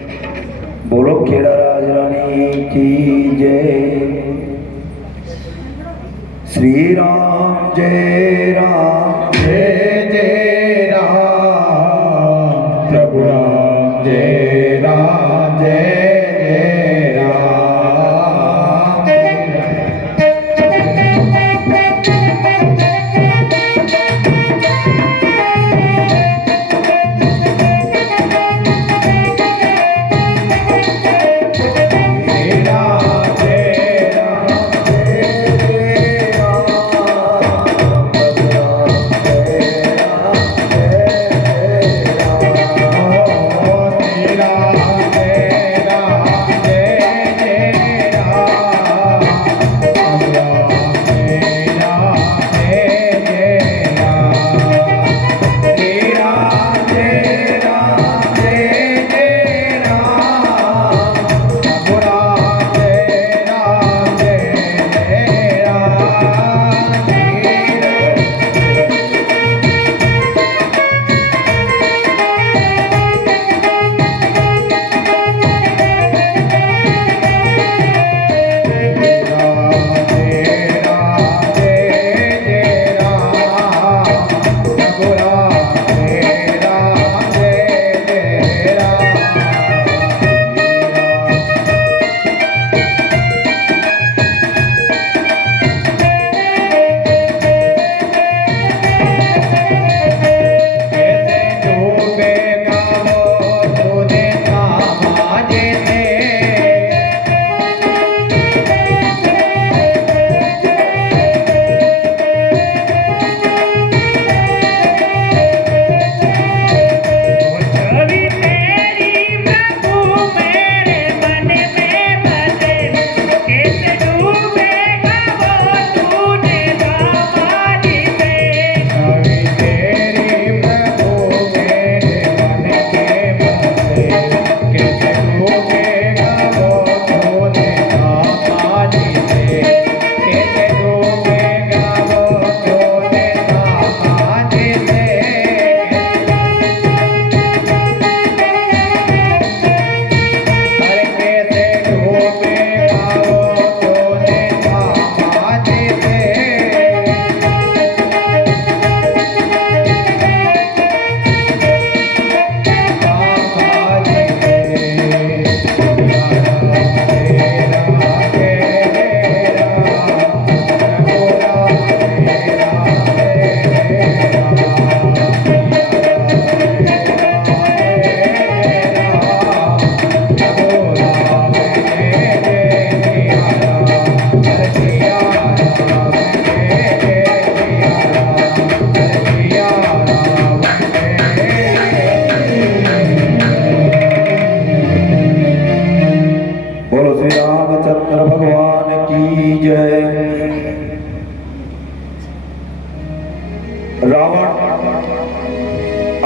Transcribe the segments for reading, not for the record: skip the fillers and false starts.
बोलो खेड़ा राज रानी की जय। श्री राम जय राम जय जय राम। प्रभु राम जय राम जय जय राम।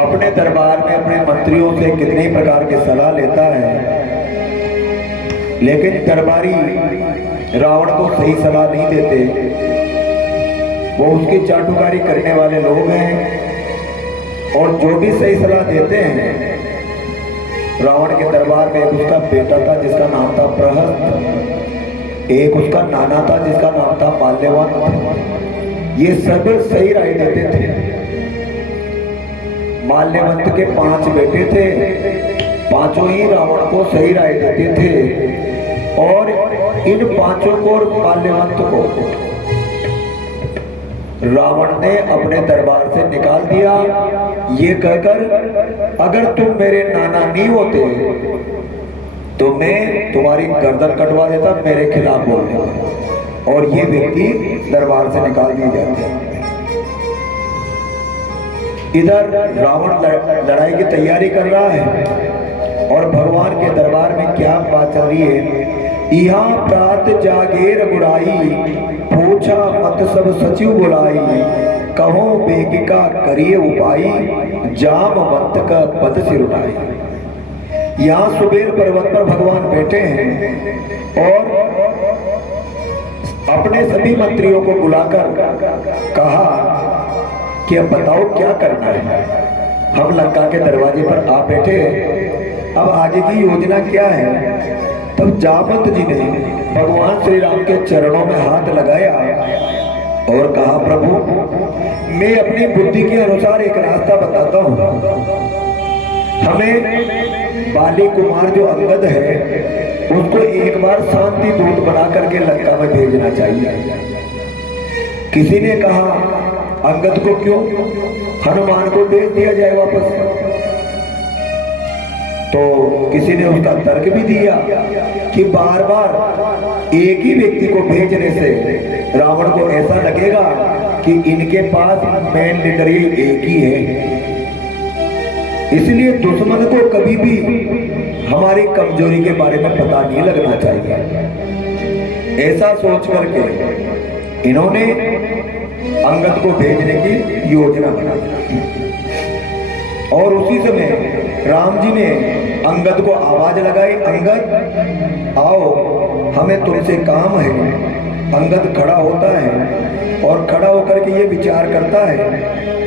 अपने दरबार में अपने मंत्रियों से कितनी प्रकार की सलाह लेता है, लेकिन दरबारी रावण को सही सलाह नहीं देते। वो उसकी चाटुकारी करने वाले लोग हैं, और जो भी सही सलाह देते हैं, रावण के दरबार में एक उसका बेटा था जिसका नाम था प्रहस्त, एक उसका नाना था जिसका नाम था माल्यवंत। ये सब सही राय देते थे। माल्यवंत के 5 बेटे थे, पांचों ही रावण को सही राय देते थे, और इन 5 को और माल्यवंत को रावण ने अपने दरबार से निकाल दिया, ये कहकर अगर तुम मेरे नाना नहीं होते तो मैं तुम्हारी गर्दन कटवा देता, मेरे खिलाफ बोल देता। और ये व्यक्ति दरबार से निकाल दिए जाते हैं। इधर रावण लड़ाई की तैयारी कर रहा है, और भगवान के दरबार में क्या बात चल रही है। यहाँ प्रात जागे रघुराई, पूछा मत सब सचिव बुलाई, कहो बेगिका करिए उपाई, जामवंत का पद सिर उठाई। यहाँ सुबेर पर्वत पर भगवान बैठे हैं, और अपने सभी मंत्रियों को बुलाकर कहा कि अब बताओ क्या करना है। हम लंका के दरवाजे पर आ बैठे, अब आगे की योजना क्या है। तब जामवंत जी ने भगवान श्री राम के चरणों में हाथ लगाया और कहा, प्रभु मैं अपनी बुद्धि के अनुसार एक रास्ता बताता हूँ। हमें बाली कुमार जो अंगद है उसको एक बार शांति दूत बना करके लंका में भेजना चाहिए। किसी ने कहा, अंगद को क्यों, हनुमान को भेज दिया जाए वापस। तो किसी ने उसका तर्क भी दिया कि बार बार एक ही व्यक्ति को भेजने से रावण को ऐसा लगेगा कि इनके पास मेन लीडर ये एक ही है। इसलिए दुश्मन को कभी भी हमारी कमजोरी के बारे में पता नहीं लगना चाहिए। ऐसा सोच करके इन्होंने अंगद को भेजने की योजना बनाई। और उसी समय राम जी ने अंगद को आवाज लगाई, अंगद आओ, हमें तुमसे काम है। अंगद खड़ा होता है और खड़ा होकर के ये विचार करता है,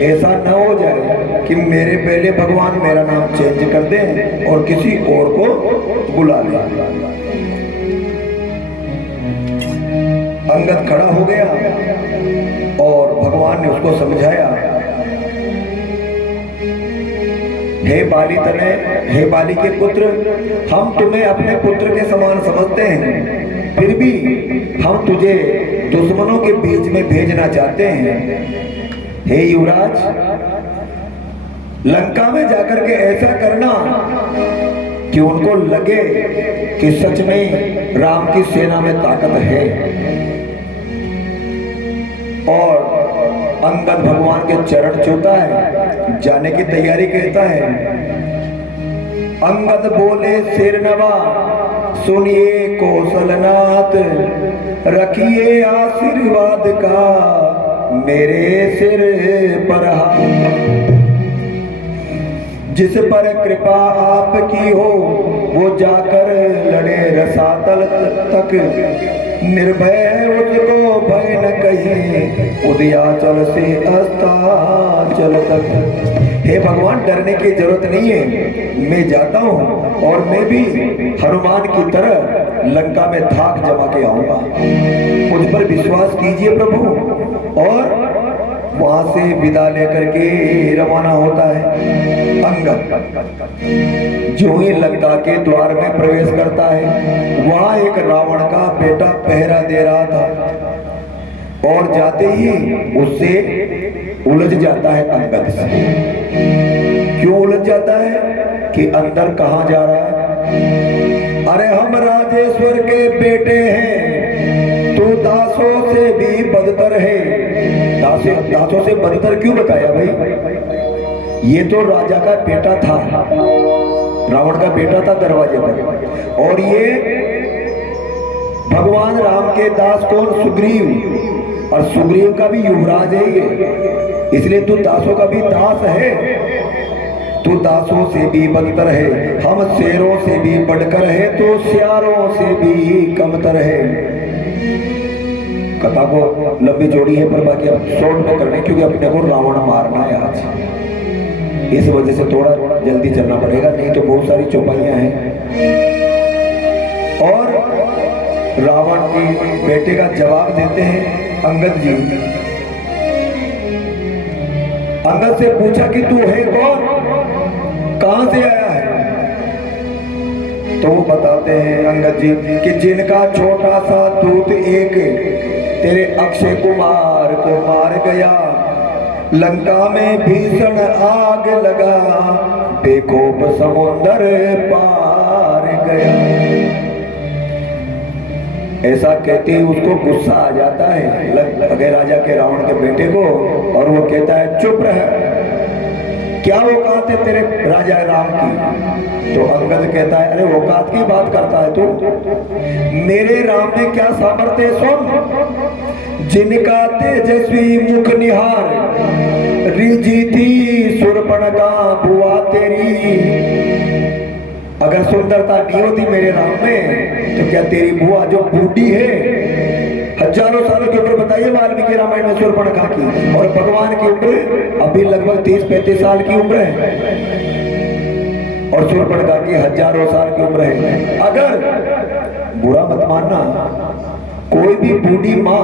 ऐसा न हो जाए कि मेरे पहले भगवान मेरा नाम चेंज कर दें और किसी और को बुला ले। अंगद खड़ा हो गया और भगवान ने उसको समझाया, हे बाली तनय, हे बाली के पुत्र, हम तुम्हें अपने पुत्र के समान समझते हैं, फिर भी हम तुझे दुश्मनों के बीच में भेजना चाहते हैं। हे युवराज, लंका में जाकर के ऐसा करना कि उनको लगे कि सच में राम की सेना में ताकत है। और अंगद भगवान के चरण छूता है, जाने की तैयारी कहता है। अंगद बोले, सिर नवा सुनिए कौशलनाथ, रखिए आशीर्वाद का मेरे सिर पर हाथ। जिस पर कृपा आपकी हो वो जाकर लड़े रसातल तक, निर्भय उसको भय न कहीं, उदयाचल से अस्ताचल तक। हे भगवान, डरने की जरूरत नहीं है, मैं जाता हूँ और मैं भी हनुमान की तरह लंका में धाक जमा के आऊंगा। मुझ पर विश्वास कीजिए प्रभु। और वहां से विदा लेकर के रवाना होता है अंगद। जो ही लंका के द्वार में प्रवेश करता है, वहां एक रावण का बेटा पहरा दे रहा था और जाते ही उससे उलझ जाता है अंगद से। क्यों उलझ जाता है कि अंदर कहां जा रहा है? अरे हम राजेश्वर के बेटे हैं, तू दासों से भी बदतर है। दासों से बदतर क्यों बताया भाई? ये तो राजा का बेटा था, रावण का बेटा था दरवाजे पर। और ये भगवान राम के दास कौन? सुग्रीव। और सुग्रीव का भी युवराज है ये, इसलिए तू दासों का भी दास है। तू दासों से भी बदतर है, हम शेरों से भी बढ़कर है, तो सियारों से भी कमतर है। कथा को लंबी जोड़ी है पर बाकी अब शॉर्ट में करने, क्योंकि अपने को रावण मारना है आज, इस वजह से थोड़ा जल्दी चलना पड़ेगा, नहीं तो बहुत सारी चौपाइयां हैं। और रावण के बेटे का जवाब देते हैं अंगद जी। अंगद से पूछा कि तू है कौन, कहां से आया है? तो वो बताते हैं अंगद जी कि जिनका छोटा सा दूत एक तेरे अक्षय कुमार को मार गया, लंका में भीषण आग लगा, बेखौफ समुंदर पार गया। ऐसा कहते ही उसको गुस्सा आ जाता है अगर राजा के रावण के बेटे को, और वो कहता है चुप रह, क्या औकात है तेरे राजा राम की? तो अंगद कहता है, अरे औकात की बात करता है तू? मेरे राम में क्या सामर्थ्य सुन। जिनका तेजस्वी मुख निहार, रिझी थी शूर्पणखा बुआ तेरी। अगर सुंदरता नहीं होती मेरे राम में, तो क्या तेरी बुआ जो बूढ़ी है हजारों सालों की उम्र, बताइए वाल्मीकि रामायण में शूर्पणखा की, और भगवान की उम्र अभी लगभग 30-35 साल की उम्र है। और शूर्पणखा की हजारों साल की उम्र है। अगर बुरा मत मानना, कोई भी बूढ़ी माँ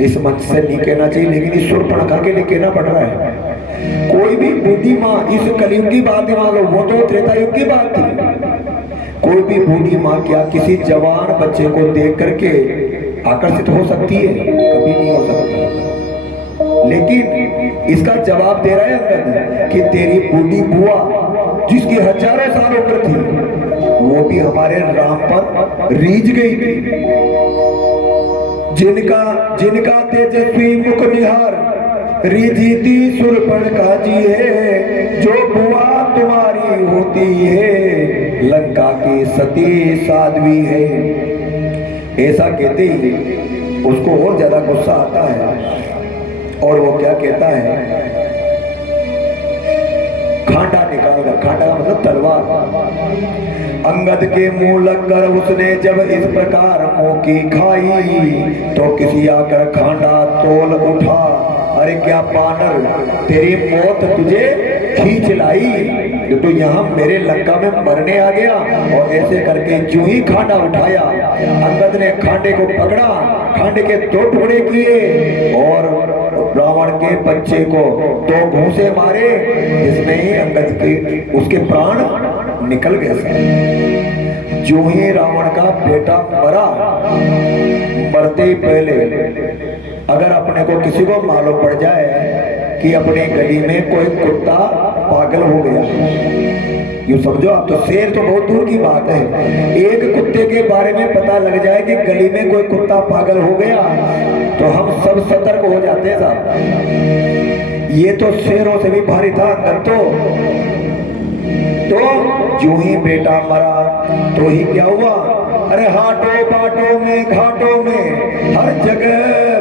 इस मंच से नहीं कहना चाहिए, लेकिन इस शूर्पणखा के लिए कहना पड़ रहा है, कोई भी बूढ़ी माँ, इस कलयुग की बात है, मान लो वो तो त्रेता युग की बात थी, कोई भी बूढ़ी माँ क्या किसी जवान बच्चे को देख करके आकर्षित हो सकती है? कभी नहीं हो सकती। लेकिन इसका जवाब दे रहा है अंगद कि तेरी बूढ़ी बुआ जिसकी हजारों साल उम्र थी, वो भी हमारे राम पर रीझ गई थी। जिनका तेजस्वी मुख निहार रीझी थी शूर्पणखा जी है, जो बुआ तुम्हारी होती है लंका की सती साध्वी है। ऐसा कहते ही उसको और ज्यादा गुस्सा आता है और वो क्या कहता है, कांटा निकालकर, कांटा का मतलब तलवार, अंगद के मुंह लगकर उसने जब इस प्रकार मुंह की खाई, तो किसी आकर खांडा तोल उठा, अरे क्या बानर, तेरी मौत तुझे खींच लाई, तो यहाँ मेरे लंका में मरने आ गया। और ऐसे करके जो ही खांडा उठाया, अंगद ने खांडे को पकड़ा, खांडे के 2 टुकड़े किए और रावण के बच्चे को 2 घूंसे मारे, जिसमें ही अंगद के उसके प्राण निकल गए। जो ही रावण का बेटा मरा, मरते ही पहले अगर अपने को किसी को मालूम पड़ जाए कि अपनी गली में कोई कुत्ता पागल हो गया, यूं समझो आप, तो शेर तो बहुत दूर की बात है, एक कुत्ते के बारे में पता लग जाए कि गली में कोई कुत्ता पागल हो गया, तो हम सब सतर्क हो जाते हैं साहब। ये तो शेरों से भी भारी था अंगद। तो जो ही बेटा मरा तो ही क्या हुआ, अरे हाटों बाटों में घाटों में हर जगह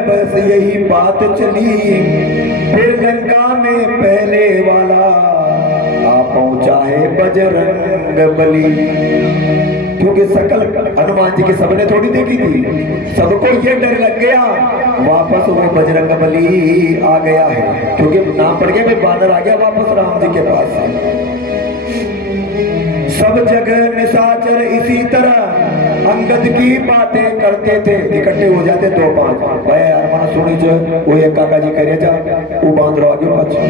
बस यही बात चली, फिर लंका में पहले वाला आ पहुंचा है बजरंग बली। क्योंकि सकल हनुमान जी के सबने थोड़ी देखी थी, सबको ये डर लग गया, वापस वो बजरंग बली आ गया है, क्योंकि नाम पड़ गया, भाई बानर आ गया वापस राम जी के पास। सब जगह निशाचर इसी तरह अंगद की बातें करते थे, इकट्ठे हो जाते 2-5 भाई यार मना सुनी जो वो एक काका जी कह रहे जा वो बांध रहा आगे पाछे,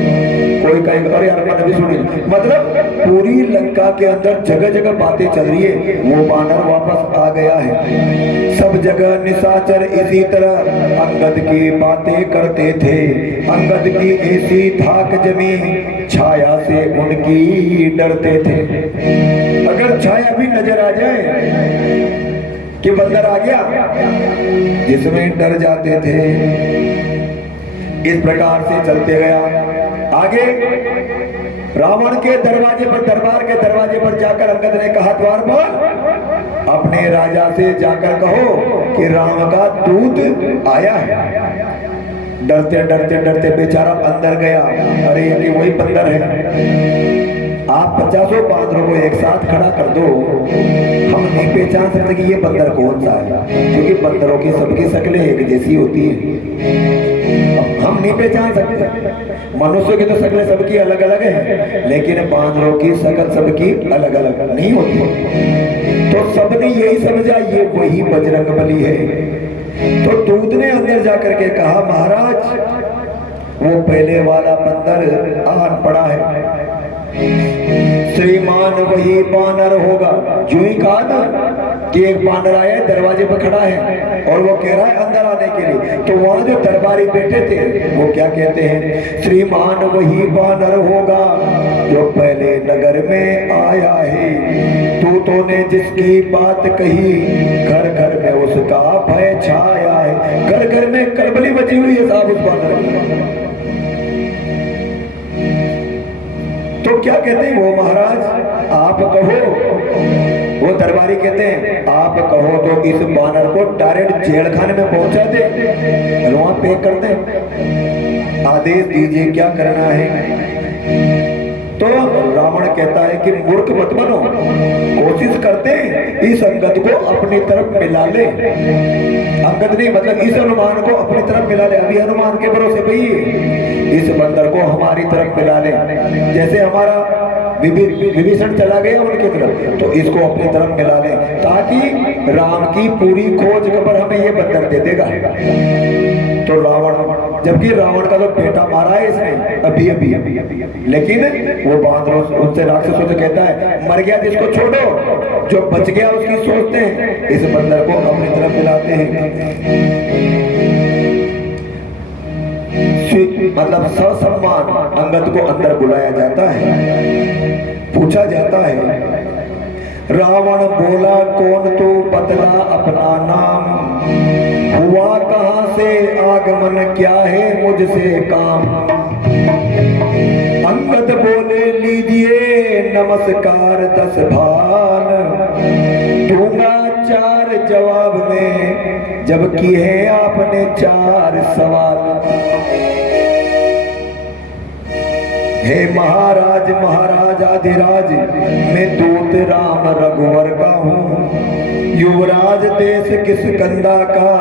कोई कहेगा अरे यार मैंने भी सुनी। मतलब पूरी लंका के अंदर जगह जगह बातें चल रही है, वो बानर वापस आ गया है। सब जगह निशाचर इसी तरह अंगद की बातें करते थे, अंगद की ऐसी धाक जमी छाया से उनकी डरते थे। अगर छाया भी नजर आ जाए कि बंदर आ गया, जिसमें डर जाते थे। इस प्रकार से चलते गया आगे। रावण के दरवाजे पर, दरबार के दरवाजे पर जाकर अंगद ने कहा, द्वार पर अपने राजा से जाकर कहो कि राम का दूत आया है। डरते डरते डरते बेचारा अंदर गया, अरे ये वही बंदर है। आप 50 बांदरों को एक साथ खड़ा कर दो, हम नहीं पहचान सकते कि ये बंदर कौन सा है, क्योंकि बंदरों की सबकी शक्लें एक जैसी होती है, हम नहीं पहचान सकते। मनुष्य की तो शक्लें सबकी अलग अलग है, लेकिन बांदरों की शक्ल सबकी अलग अलग नहीं होती। तो सबने यही समझा ये वही बजरंग बली है। तो दूत ने अंदर जाकर के कहा, महाराज वो पहले वाला बंदर आन पड़ा है, श्रीमान वही बानर होगा। जो ही कहा था कि एक बानर आया दरवाजे पर खड़ा है और वो कह रहा है अंदर आने के लिए, तो वहां जो दरबारी बैठे थे वो क्या कहते हैं, श्रीमान वही बानर होगा जो पहले नगर में आया है। दूतों ने जिसकी बात कही, घर घर में उसका भय छाया है। घर घर में कलबली बची हुई है साहब उस बानर की। तो क्या कहते हैं वो, महाराज आप कहो। वो दरबारी कहते हैं आप कहो तो इस बानर को डायरेक्ट जेल खाने में पहुंचा दे, वहां पैक कर दे, आदेश दीजिए क्या करना है। तो रावण कहता है कि मूर्ख मत बनो, कोशिश करते हैं इस अंगद को अपनी तरफ मिला ले। अंगद नहीं, मतलब इस हनुमान को अपनी तरफ मिला ले। अभी हनुमान के भरोसे पे ही इस बंदर को हमारी तरफ मिला ले। जैसे हमारा विभीषण चला गया उनकी तरफ, तो इसको अपनी तरफ मिला ले, ताकि राम की पूरी खोज खबर हमें ये बंदर दे देगा। तो रावण, जबकि रावण का तो बेटा मारा है इसने अभी अभी, लेकिन वो बांदरों उनसे राक्षसों से कहता है मर गया जिसको छोड़ो, जो बच गया उसकी सोचते हैं, इस बंदर को अपनी तरफ मिलाते हैं। मतलब ससम्मान अंगद को अंदर बुलाया जाता है, पूछा जाता है, रावण बोला कौन तो बतला अपना नाम, हुआ कहां से आगमन, क्या है मुझसे काम। अंगद बोले लीजिए नमस्कार 10 भान, दूंगा 4 जवाब में, जब किए आपने 4 सवाल। हे महाराज महाराज आधिराज, मैं दूत राम रघुवर का हूँ, युवराज देश किस कंदा का,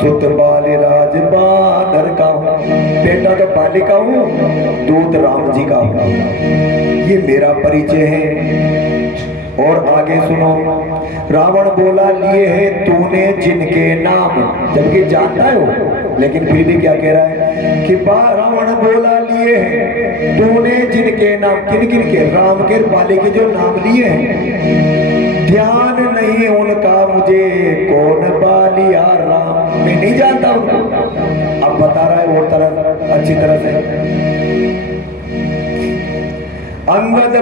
सुत बालिराज बानर का हूँ। बेटा तो बालिका हूँ, दूत राम जी का हूँ, ये मेरा परिचय है। और आगे सुनो, रावण बोला लिए है तूने जिनके नाम, जबकि जानता है वो, लेकिन फिर भी क्या कह रहा है कि रावण बोला लिए है तूने जिनके नाम, किन किन के, राम के बाली के जो नाम लिए हैं, ध्यान नहीं उनका मुझे, कौन बालिया राम, मैं नहीं जानता उनको। अब बता रहा है और तरह अच्छी तरह से। अंगद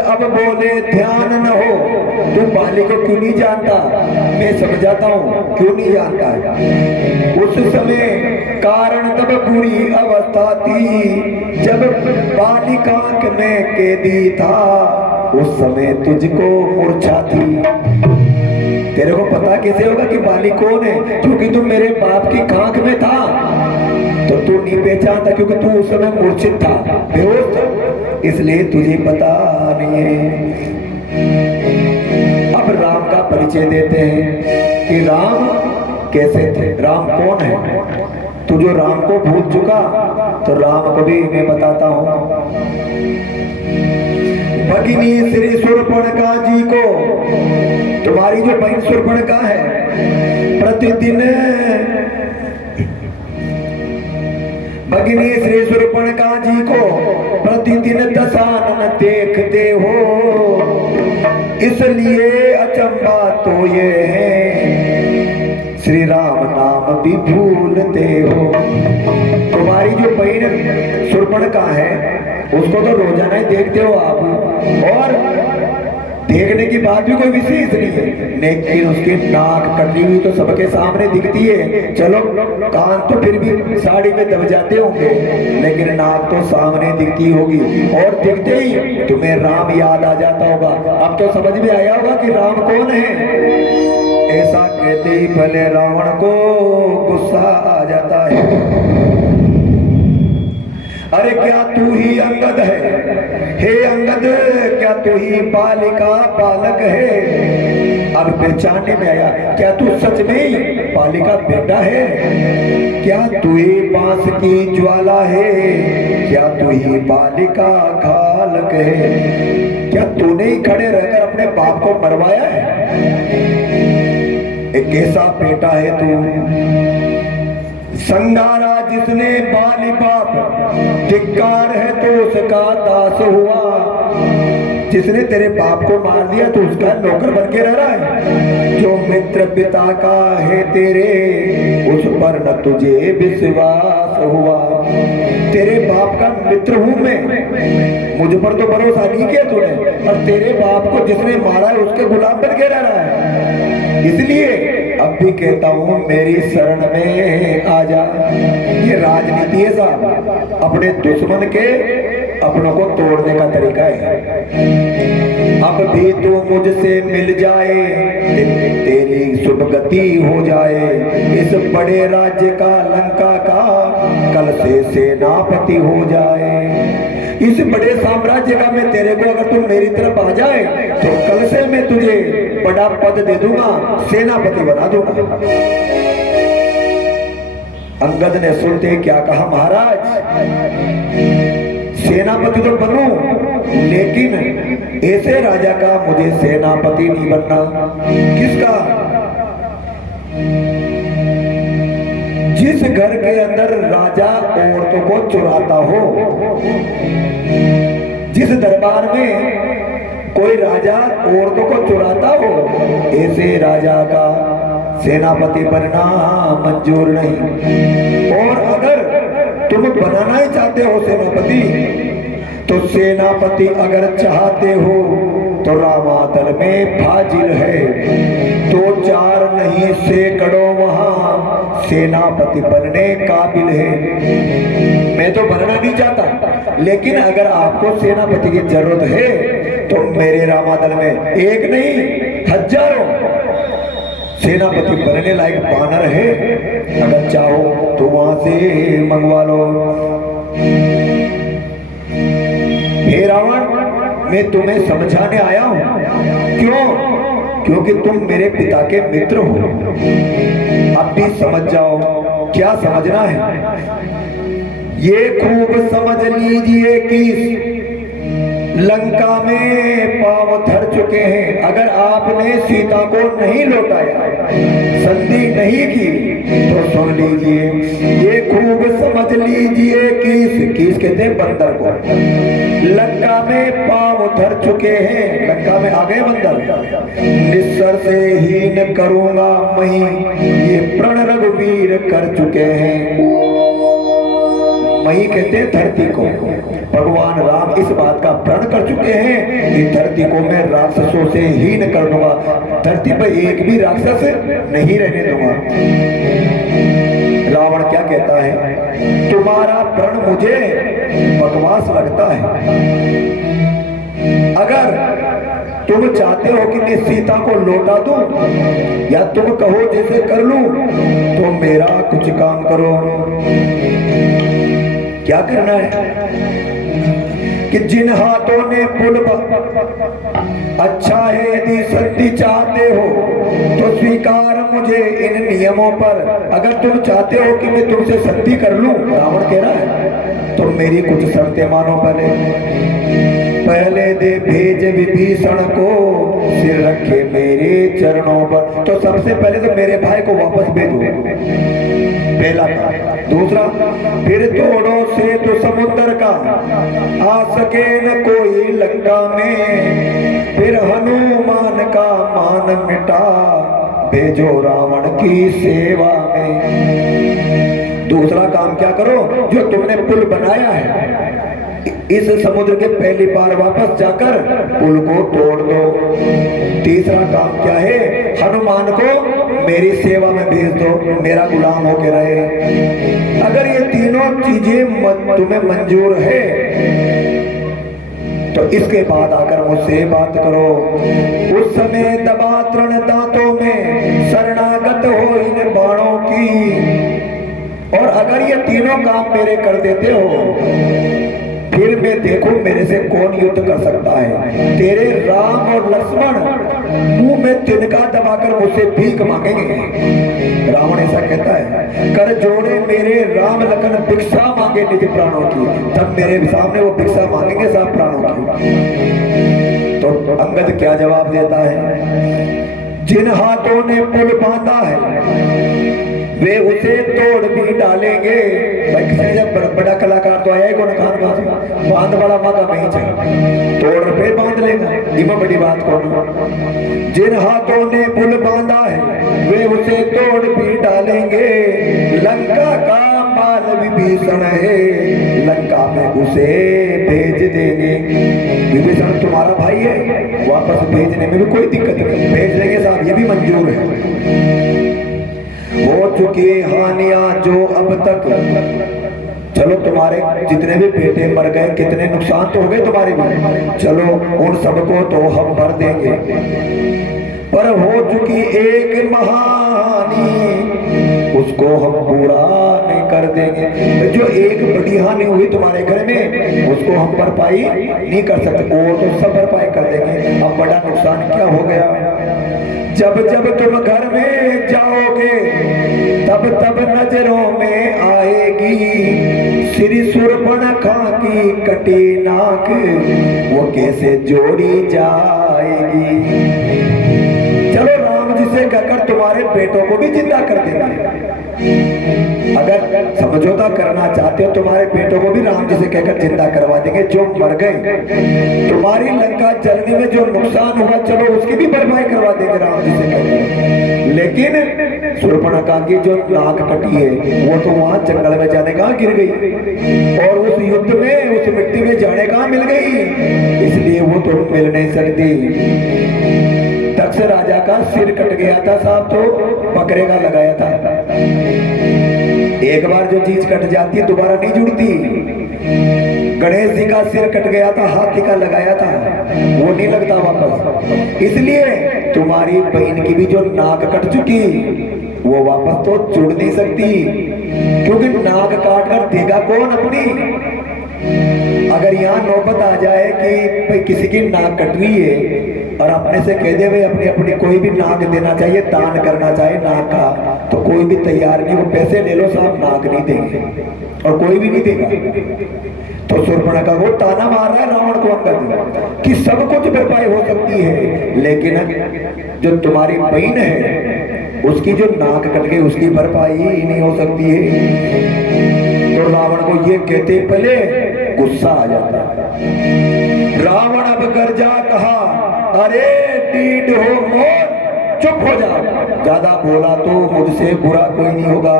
अब बोले ध्यान न हो, तू बाली को क्यों नहीं जानता, मैं समझाता हूँ क्यों नहीं जानता है। उस समय कारण तब बुरी अवस्था थी, जब बालिका में कैदी था, उस समय तुझको मूर्छा थी। तेरे को पता कैसे होगा कि बाली कौन है, क्योंकि तू मेरे बाप की खाक में था, तो तू नहीं पहचानता, क्योंकि तू उस समय मूर्छित था, बेहोश था, इसलिए तुझे पता नहीं है। अब राम का परिचय देते हैं कि राम कैसे थे, राम कौन है। तू जो राम को भूल चुका, तो राम को भी मैं बताता हूं। भगिनी श्री शूर्पणखा जी को, तुम्हारी जो बहन शूर्पणखा है, प्रतिदिन भगिनी श्री शूर्पणखा जी को प्रतिदिन दशानन देखते हो, इसलिए अचंबा तो ये है, श्री राम नाम भी भूलते हो। तुम्हारी जो बहन शूर्पणखा है, उसको तो रोजाना ही देखते हो आप, और देखने की बात भी कोई विशेष नहीं है, लेकिन उसकी नाक कटी हुई तो सबके सामने दिखती है। चलो कान तो फिर भी साड़ी में दब जाते होंगे, लेकिन नाक तो सामने दिखती होगी, और दिखते ही तुम्हें राम याद आ जाता होगा। अब तो समझ में आया होगा कि राम कौन है। ऐसा कहते ही भले रावण को गुस्सा आ जाता है। अरे क्या तू ही अंगद है, हे अंगद क्या तू ही बालिका बालक है। अब पहचानने में आया, क्या तू सच में ही बालिका बेटा है, क्या तू ही बांस की ज्वाला है, क्या तू ही बालिका घालक है, क्या तूने ही खड़े रहकर अपने बाप को मरवाया है। एक ऐसा बेटा है तू, संगारा जिसने बाली बाप, धिक्कार है तो उसका दास हुआ। जिसने तेरे बाप को मार दिया तो उसका नौकर बन के रह रहा है। जो मित्र पिता का है तेरे, उस पर न तुझे विश्वास हुआ। तेरे बाप का मित्र हूं मैं, मुझ पर तो भरोसा नहीं किया तूने, और तेरे बाप को जिसने मारा है उसके गुलाम बन के रह रहा है। इसलिए अब भी कहता हूं मेरी शरण में आ जा। ये राजनीति है साहब, अपने दुश्मन के अपनों को तोड़ने का तरीका है। अब भी तू मुझसे मिल जाए, तेरी शुभ गति हो जाए। इस बड़े राज्य का लंका का कल से सेनापति हो जाए। इस बड़े साम्राज्य का मैं तेरे को, अगर तू मेरी तरफ आ जाए तो कल से मैं तुझे बड़ा पद दे दूंगा, सेनापति बना दूंगा। अंगद ने सुनते क्या कहा, महाराज सेनापति तो बनूं, लेकिन ऐसे राजा का मुझे सेनापति नहीं बनना। किसका? जिस घर के अंदर राजा औरतों को चुराता हो, जिस दरबार में कोई राजा औरतों को चुराता हो, ऐसे राजा का सेनापति बनना मंजूर नहीं। और अगर तुम बनाना ही चाहते हो सेनापति, तो सेनापति अगर चाहते हो तो रामादल में फाजिल है, तो 4 नहीं सैकड़ों वहां सेनापति बनने काबिल है। मैं तो बनना नहीं चाहता, लेकिन अगर आपको सेनापति की जरूरत है तो मेरे रामादल में एक नहीं हजारों सेनापति बनने लायक बानर है। अगर चाहो तो वहां से मंगवा लो। हे रावण, मैं तुम्हें समझाने आया हूं। क्यों? क्योंकि तुम मेरे पिता के मित्र हो। अब भी समझ जाओ, क्या समझना है ये खूब समझ लीजिए कि लंका में पांव धर चुके हैं। अगर आपने सीता को नहीं लौटाया, संधि नहीं की, तो सुन लीजिए, ये खूब समझ लीजिए किस कहते हैं बंदर को। लंका में पांव धर चुके हैं, लंका में आ गए बंदर। निस्सर से हीन करूंगा मही, ये प्रण रघुवीर कर चुके हैं। मही कहते हैं धरती को। भगवान राम इस बात का प्रण कर चुके हैं कि धरती को मैं राक्षसों से हीन कर दूंगा, धरती पर एक भी राक्षस नहीं रहने दूंगा। रावण क्या कहता है? तुम्हारा प्रण मुझे बकवास लगता है। अगर तुम चाहते हो कि मैं सीता को लौटा दूं, या तुम कहो जैसे कर लूं, तो मेरा कुछ काम करो। क्या करना है कि जिन हाथों ने पुल अच्छा है, यदि संधि चाहते हो तो स्वीकार मुझे इन नियमों पर। अगर तुम चाहते हो कि मैं तुमसे संधि कर लूं, रावण कह रहा है, तो मेरी कुछ शर्तें मानो। पहले दे भेज विभीषण को, सिर रखे मेरे चरणों पर। तो सबसे पहले तो मेरे भाई को वापस भेजो, पहला काम। दूसरा, फिर तोड़ो सेतु समुद्र का, आ सके न कोई लंका में। फिर हनुमान का मान मिटा, भेजो रावण की सेवा में। दूसरा काम क्या करो? जो तुमने पुल बनाया है, इस समुद्र के पहली बार वापस जाकर पुल को तोड़ दो। तीसरा काम क्या है? हनुमान को मेरी सेवा में भेज दो, मेरा गुलाम होके रहे। अगर ये तीनों चीजें तुम्हें मंजूर है, तो इसके बाद आकर मुझसे बात करो। उस समय दबा तृण दांतों में, शरणागत हो इन बाणों की। और अगर ये तीनों काम मेरे कर देते हो, फिर मैं देखूं मेरे से कौन युद्ध कर सकता है। तेरे राम और लक्ष्मण मुंह में तिनका दबाकर मुझसे भीख मांगेंगे। रावण ऐसा कहता है, कर जोड़े मेरे राम लखन भिक्षा मांगे निज प्राणों की। तब मेरे सामने वो भिक्षा मांगेंगे सब प्राणों की। तो अंगद क्या जवाब देता है? जिन हाथों ने पुल बांधा है, वे उसे तोड़ भी डालेंगे। जब बड़ा कलाकार तो आया को खान बांध बड़ा मगा नहीं चाहिए, तोड़ पे बांध लेगा, इमा बड़ी बात कौन। जिन हाथों ने पुल बांधा है, वे उसे तोड़ भी डालेंगे। लंका का माल विभीषण है, लंका में उसे भेज देंगे। विभीषण तुम्हारा भाई है, वापस भेजने में भी कोई दिक्कत नहीं, भेज देंगे साहब, ये भी मंजूर है। हो चुकी हानियां जो अब तक, चलो तुम्हारे जितने भी बेटे मर गए, कितने नुकसान तो हो गए तुम्हारे भी, चलो उन सबको तो हम भर देंगे। पर हो चुकी एक महाहानि, उसको हम पूरा नहीं कर देंगे। जो एक बड़ी हानि हुई तुम्हारे घर में, उसको हम भरपाई नहीं कर सकते, और तो सब भरपाई कर देंगे। अब बड़ा नुकसान क्या हो गया? जब जब तुम घर में जाओगे, तब तब नजरों में आएगी श्री शूर्पणखा की कटी नाक वो कैसे जोड़ी जाएगी। चलो राम जी से कहकर तुम्हारे बेटों को भी जिंदा कर देना। अगर समझौता करना चाहते हो तुम्हारे बेटों को भी राम जी से कहकर जिंदा करवा देंगे जो मर गए। तुम्हारी लंका जलने में जो नुकसान हुआ चलो उसकी भी भरपाई करवा देंगे राम जी से कहकर। लेकिन शूर्पणखा की जो नाक कटी है वो तो वहां जंगल में जाने कहाँ गिर गई और उस युद्ध में उस मिट्टी में जाने कहाँ मिल गई, इसलिए वो तो मिल नहीं सकती। दक्ष राजा का सिर कट गया था साहब तो बकरे का लगाया था। एक बार जो चीज कट जाती है दोबारा नहीं जुड़ती। गणेश जी का सिर कट गया था हाथी का लगाया था वो नहीं लगता वापस। इसलिए तुम्हारी बहन की भी जो नाक कट चुकी वो वापस तो जुड़ नहीं सकती, क्योंकि नाक काट कर देगा कौन अपनी। अगर यहाँ नौबत आ जाए कि भाई किसी की नाक कट रही है और अपने से कह दे भाई अपनी अपनी कोई भी नाक देना चाहिए, दान करना चाहिए नाक का, तो कोई भी तैयार नहीं। वो पैसे ले लो साहब नाक नहीं देंगे और कोई भी नहीं देगा। तो शूर्पणखा को ताना मार रहा है रावण को अंगद कि सब कुछ भरपाई हो सकती है, लेकिन जो तुम्हारी बहन है उसकी जो नाक कट गई उसकी भरपाई ही नहीं हो सकती है। तो रावण को ये कहते पहले गुस्सा आ जाता। रावण अब गर्जा कहा, अरे डीड हो मोर, चुप हो जा, ज्यादा बोला तो मुझसे बुरा कोई नहीं होगा।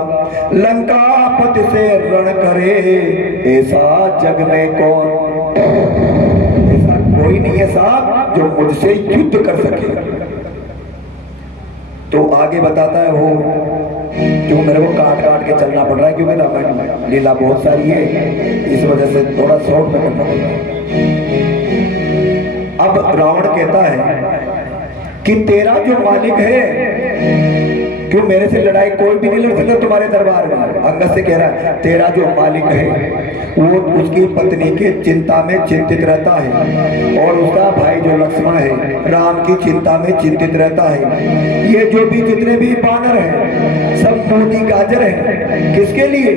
लंकापति से रण करे ऐसा जग में कौन, ऐसा कोई नहीं है साहब जो मुझसे युद्ध कर सके। तो आगे बताता है वो क्यों मेरे को काट काट के चलना पड़ रहा है, क्योंकि रामायण लीला बहुत सारी है, इस वजह से थोड़ा शॉर्ट में करना पड़ रहा है। अब रावण कहता है कि तेरा जो मालिक है, क्यों मेरे से लड़ाई कोई भी नहीं लड़ सकता तुम्हारे दरबार में। अंगद से कह रहा है तेरा जो मालिक है वो उसकी पत्नी के चिंता में चिंतित रहता है और उसका भाई जो लक्ष्मण है राम की चिंता में चिंतित रहता है। ये जो भी जितने भी बानर हैं सब मूली गाजर है, किसके लिए,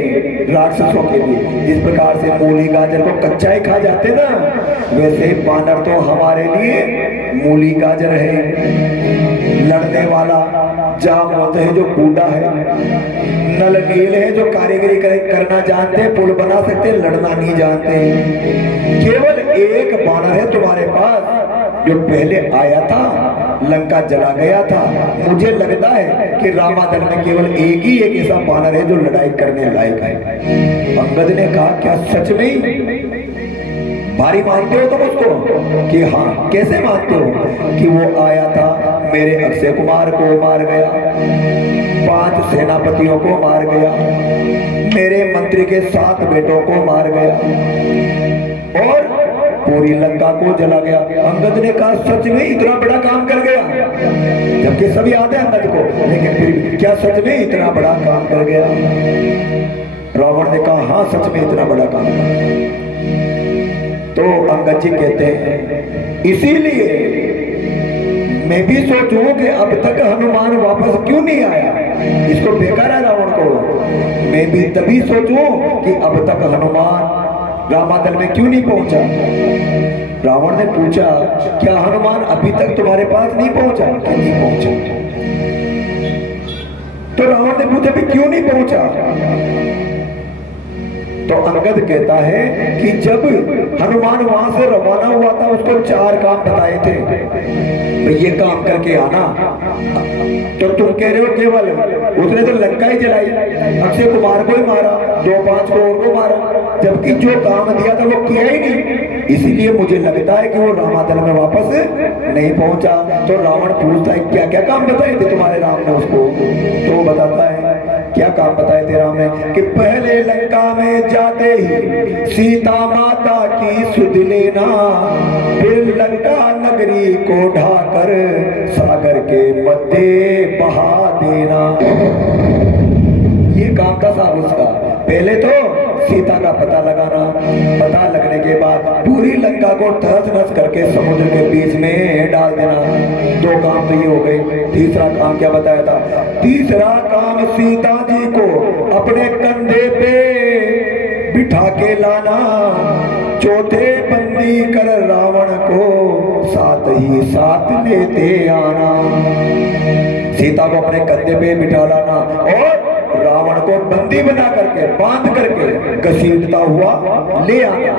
राक्षसों के लिए। जिस प्रकार से मूली गाजर को कच्चा ही खा जाते ना, वैसे बानर तो हमारे लिए मूली गाजर है। लड़ने वाला जामवंत है जो बूढ़ा है, नल नील है जो कारीगरी करना जानते हैं, पुल बना सकते, लड़ना नहीं जानते। केवल एक बानर है तुम्हारे पास जो पहले आया था, लंका जला गया था। मुझे लगता है कि रामादल में केवल एक ही एक ऐसा बानर है जो लड़ाई करने लायक है। अंगद ने कहा क्या सच में ही भारी मानते हो तुम उसको? कि हाँ। कैसे मानते हो? कि वो आया था मेरे अक्षय कुमार को मार गया, 5 सेनापतियों को मार गया, मेरे मंत्री के 7 बेटों को मार गया और पूरी लंका को जला गया। अंगद ने कहा सच में इतना बड़ा काम कर गया, जबकि सब याद है अंगद को, लेकिन फिर क्या सच में इतना बड़ा काम कर गया? रावण ने कहा हाँ सच में इतना बड़ा काम कर। तो अंगद जी कहते हैं इसीलिए मैं भी सोचूं कि अब तक हनुमान वापस क्यों नहीं आया, इसको बेकार है रावण को। मैं भी तभी सोचूं कि अब तक हनुमान रामादल में क्यों नहीं पहुंचा। रावण ने पूछा क्या हनुमान अभी तक तुम्हारे पास नहीं पहुंचा? कि नहीं पहुंचा। तो रावण ने पूछा भी क्यों नहीं पहुंचा? तो अंगद कहता है कि जब हनुमान वहां से रवाना हुआ था उसको 4 काम बताए थे, तो ये काम करके आना। तो तुम कह रहे हो केवल उसने तो लंका ही जलाई, अक्षय कुमार को ही मारा, 2-5 को और को मारा, जबकि जो काम दिया था वो किया ही नहीं। इसीलिए मुझे लगता है कि वो रामादल में वापस नहीं पहुंचा। तो रावण पूछता है क्या क्या काम बताए थे तुम्हारे राम ने उसको? तो बताता है क्या काम बताए थे राम ने कि पहले लंका में जाते ही सीता माता की सुध लेना, फिर लंका नगरी को ढाकर सागर के मध्य बहा देना। ये काम था साहब उसका। पहले तो सीता का पता लगाना, पता लगने के बाद पूरी लंका को तहस नहस करके समुद्र के बीच में डाल देना। 2 काम तो ये हो गए। तीसरा काम क्या बताया था? तीसरा काम सीता जी को अपने कंधे पे उठा के लाना, चौथे बंदी कर रावण को साथ ही साथ लेते आना। सीता को अपने कंधे पे बिठा लाना और रावण को बंदी बना करके बांध करके घसीटता हुआ ले आना।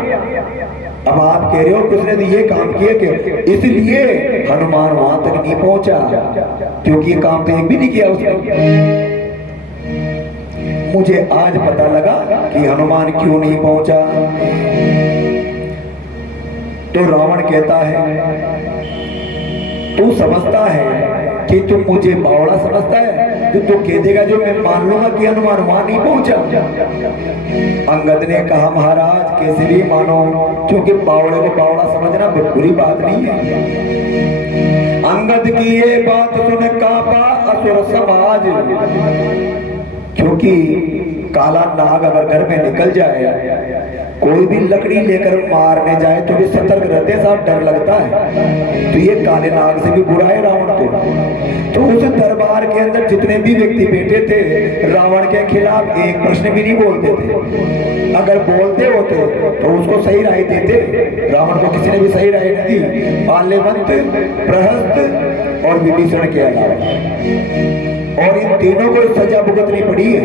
अब आप कह रहे हो कि उसने ये काम किया क्यों? इसलिए हनुमान वहां तक नहीं पहुंचा क्योंकि ये काम तो एक भी नहीं किया उसने। मुझे आज पता लगा कि हनुमान क्यों नहीं पहुंचा। तो रावण कहता है, तू समझता है कि तुम मुझे बावड़ा समझता है, तो तू कह देगा जो मैं मान लूंगा कि हनुमान वहां नहीं पहुंचा। अंगद ने कहा महाराज कैसे भी मानो, क्योंकि बावड़े को बावड़ा समझना बुरी बात नहीं है। अंगद की ये बात सुन कांपा असुर समाज, क्योंकि काला नाग अगर घर में निकल जाए, कोई भी लकड़ी लेकर मारने जाए तो भी सतर्क रहते, साथ डर लगता है। तो ये काले नाग से भी बुरा है रावण तो उस दरबार के अंदर जितने भी व्यक्ति बैठे थे रावण के खिलाफ एक प्रश्न भी नहीं बोलते थे। अगर बोलते होते तो उसको सही राय देते, रावण को किसी ने भी सही राय नहीं दी, माल्यवंत, प्रहस्त और विभीषण के अलावा, और इन तीनों को सजा भुगतनी पड़ी है।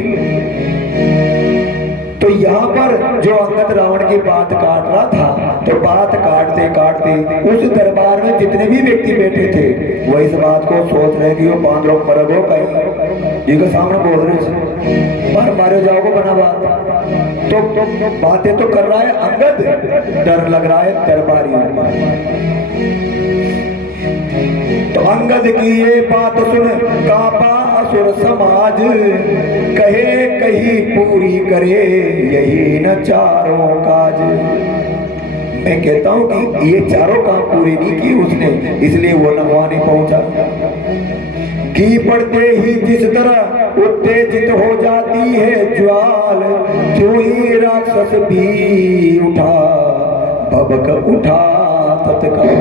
तो यहाँ पर जो अंगद रावण की बात काट रहा था, तो बात काटते काटते उस दरबार में जितने भी व्यक्ति बैठे थे वो इस बात को सोच रहे कि वो 5 लोग मरग हो कहीं जिनके सामने बोल रहे पर मारे जाओगे बना बात। तो बातें तो कर रहा है अंगद, डर लग रहा है दरबारियों को। तो अंगद की ये बात सुन कांपा असुर समाज, कहे कहीं पूरी करे यही न चारों काज। मैं कहता हूं कि ये चारों काम पूरे नहीं किए उसने, इसलिए वो वहां नहीं पहुंचा। घी पड़ते ही जिस तरह उत्तेजित हो जाती है ज्वाल, क्यों ही राक्षस भी उठा भबक उठा तत्काल।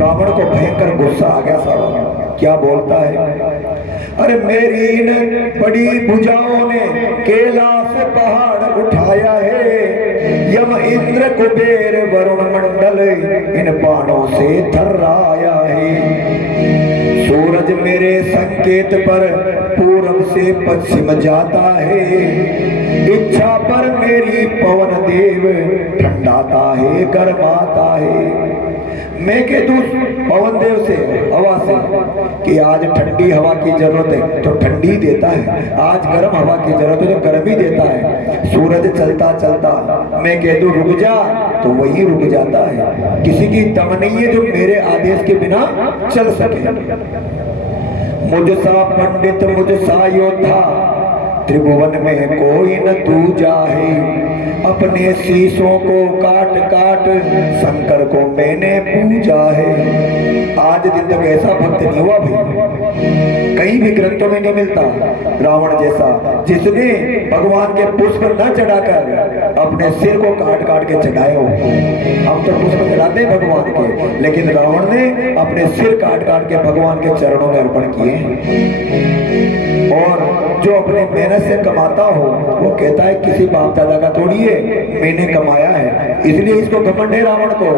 रावण को भयंकर गुस्सा आ गया सारा। क्या बोलता है, अरे मेरी इन बड़ी भुजाओं ने कैलाश पहाड़ उठाया है, यम इंद्र कुबेर वरुण मंडल इन बाणों से थर्राया है। सूरज मेरे संकेत पर पूरब से पश्चिम जाता है, इच्छा पर मेरी पवन देव ठंडाता है गर्माता है। मैं कह दूं पवन देव से, हवा से कि आज ठंडी हवा की जरूरत है तो ठंडी देता है, आज गर्म हवा की जरूरत है तो गर्म ही देता है। सूरज चलता चलता मैं कह दूं रुक जा तो वही रुक जाता है। किसी की दम नहीं है जो मेरे आदेश के बिना चल सके। मुझसा पंडित मुझसा योद्धा त्रिभुवन में कोई न दूजा है, अपने शीशों को काट काट शंकर को मैंने पूजा है। आज दिन तक ऐसा भक्त नहीं हुआ भाई, कहीं भी ग्रंथों में नहीं मिलता रावण जैसा जिसने भगवान के पुष्प न चढ़ाकर अपने सिर को काट काट के चढ़ाए हो। हम तो पुष्प चढ़ाते हैं भगवान के, लेकिन रावण ने अपने सिर काट काट के भगवान के चरणों में अर्पण किए। और जो अपने मेहनत से कमाता हो वो कहता है किसी बाप दादा का थोड़ी है, मैंने कमाया है। इसलिए इसको घमंड है रावण को,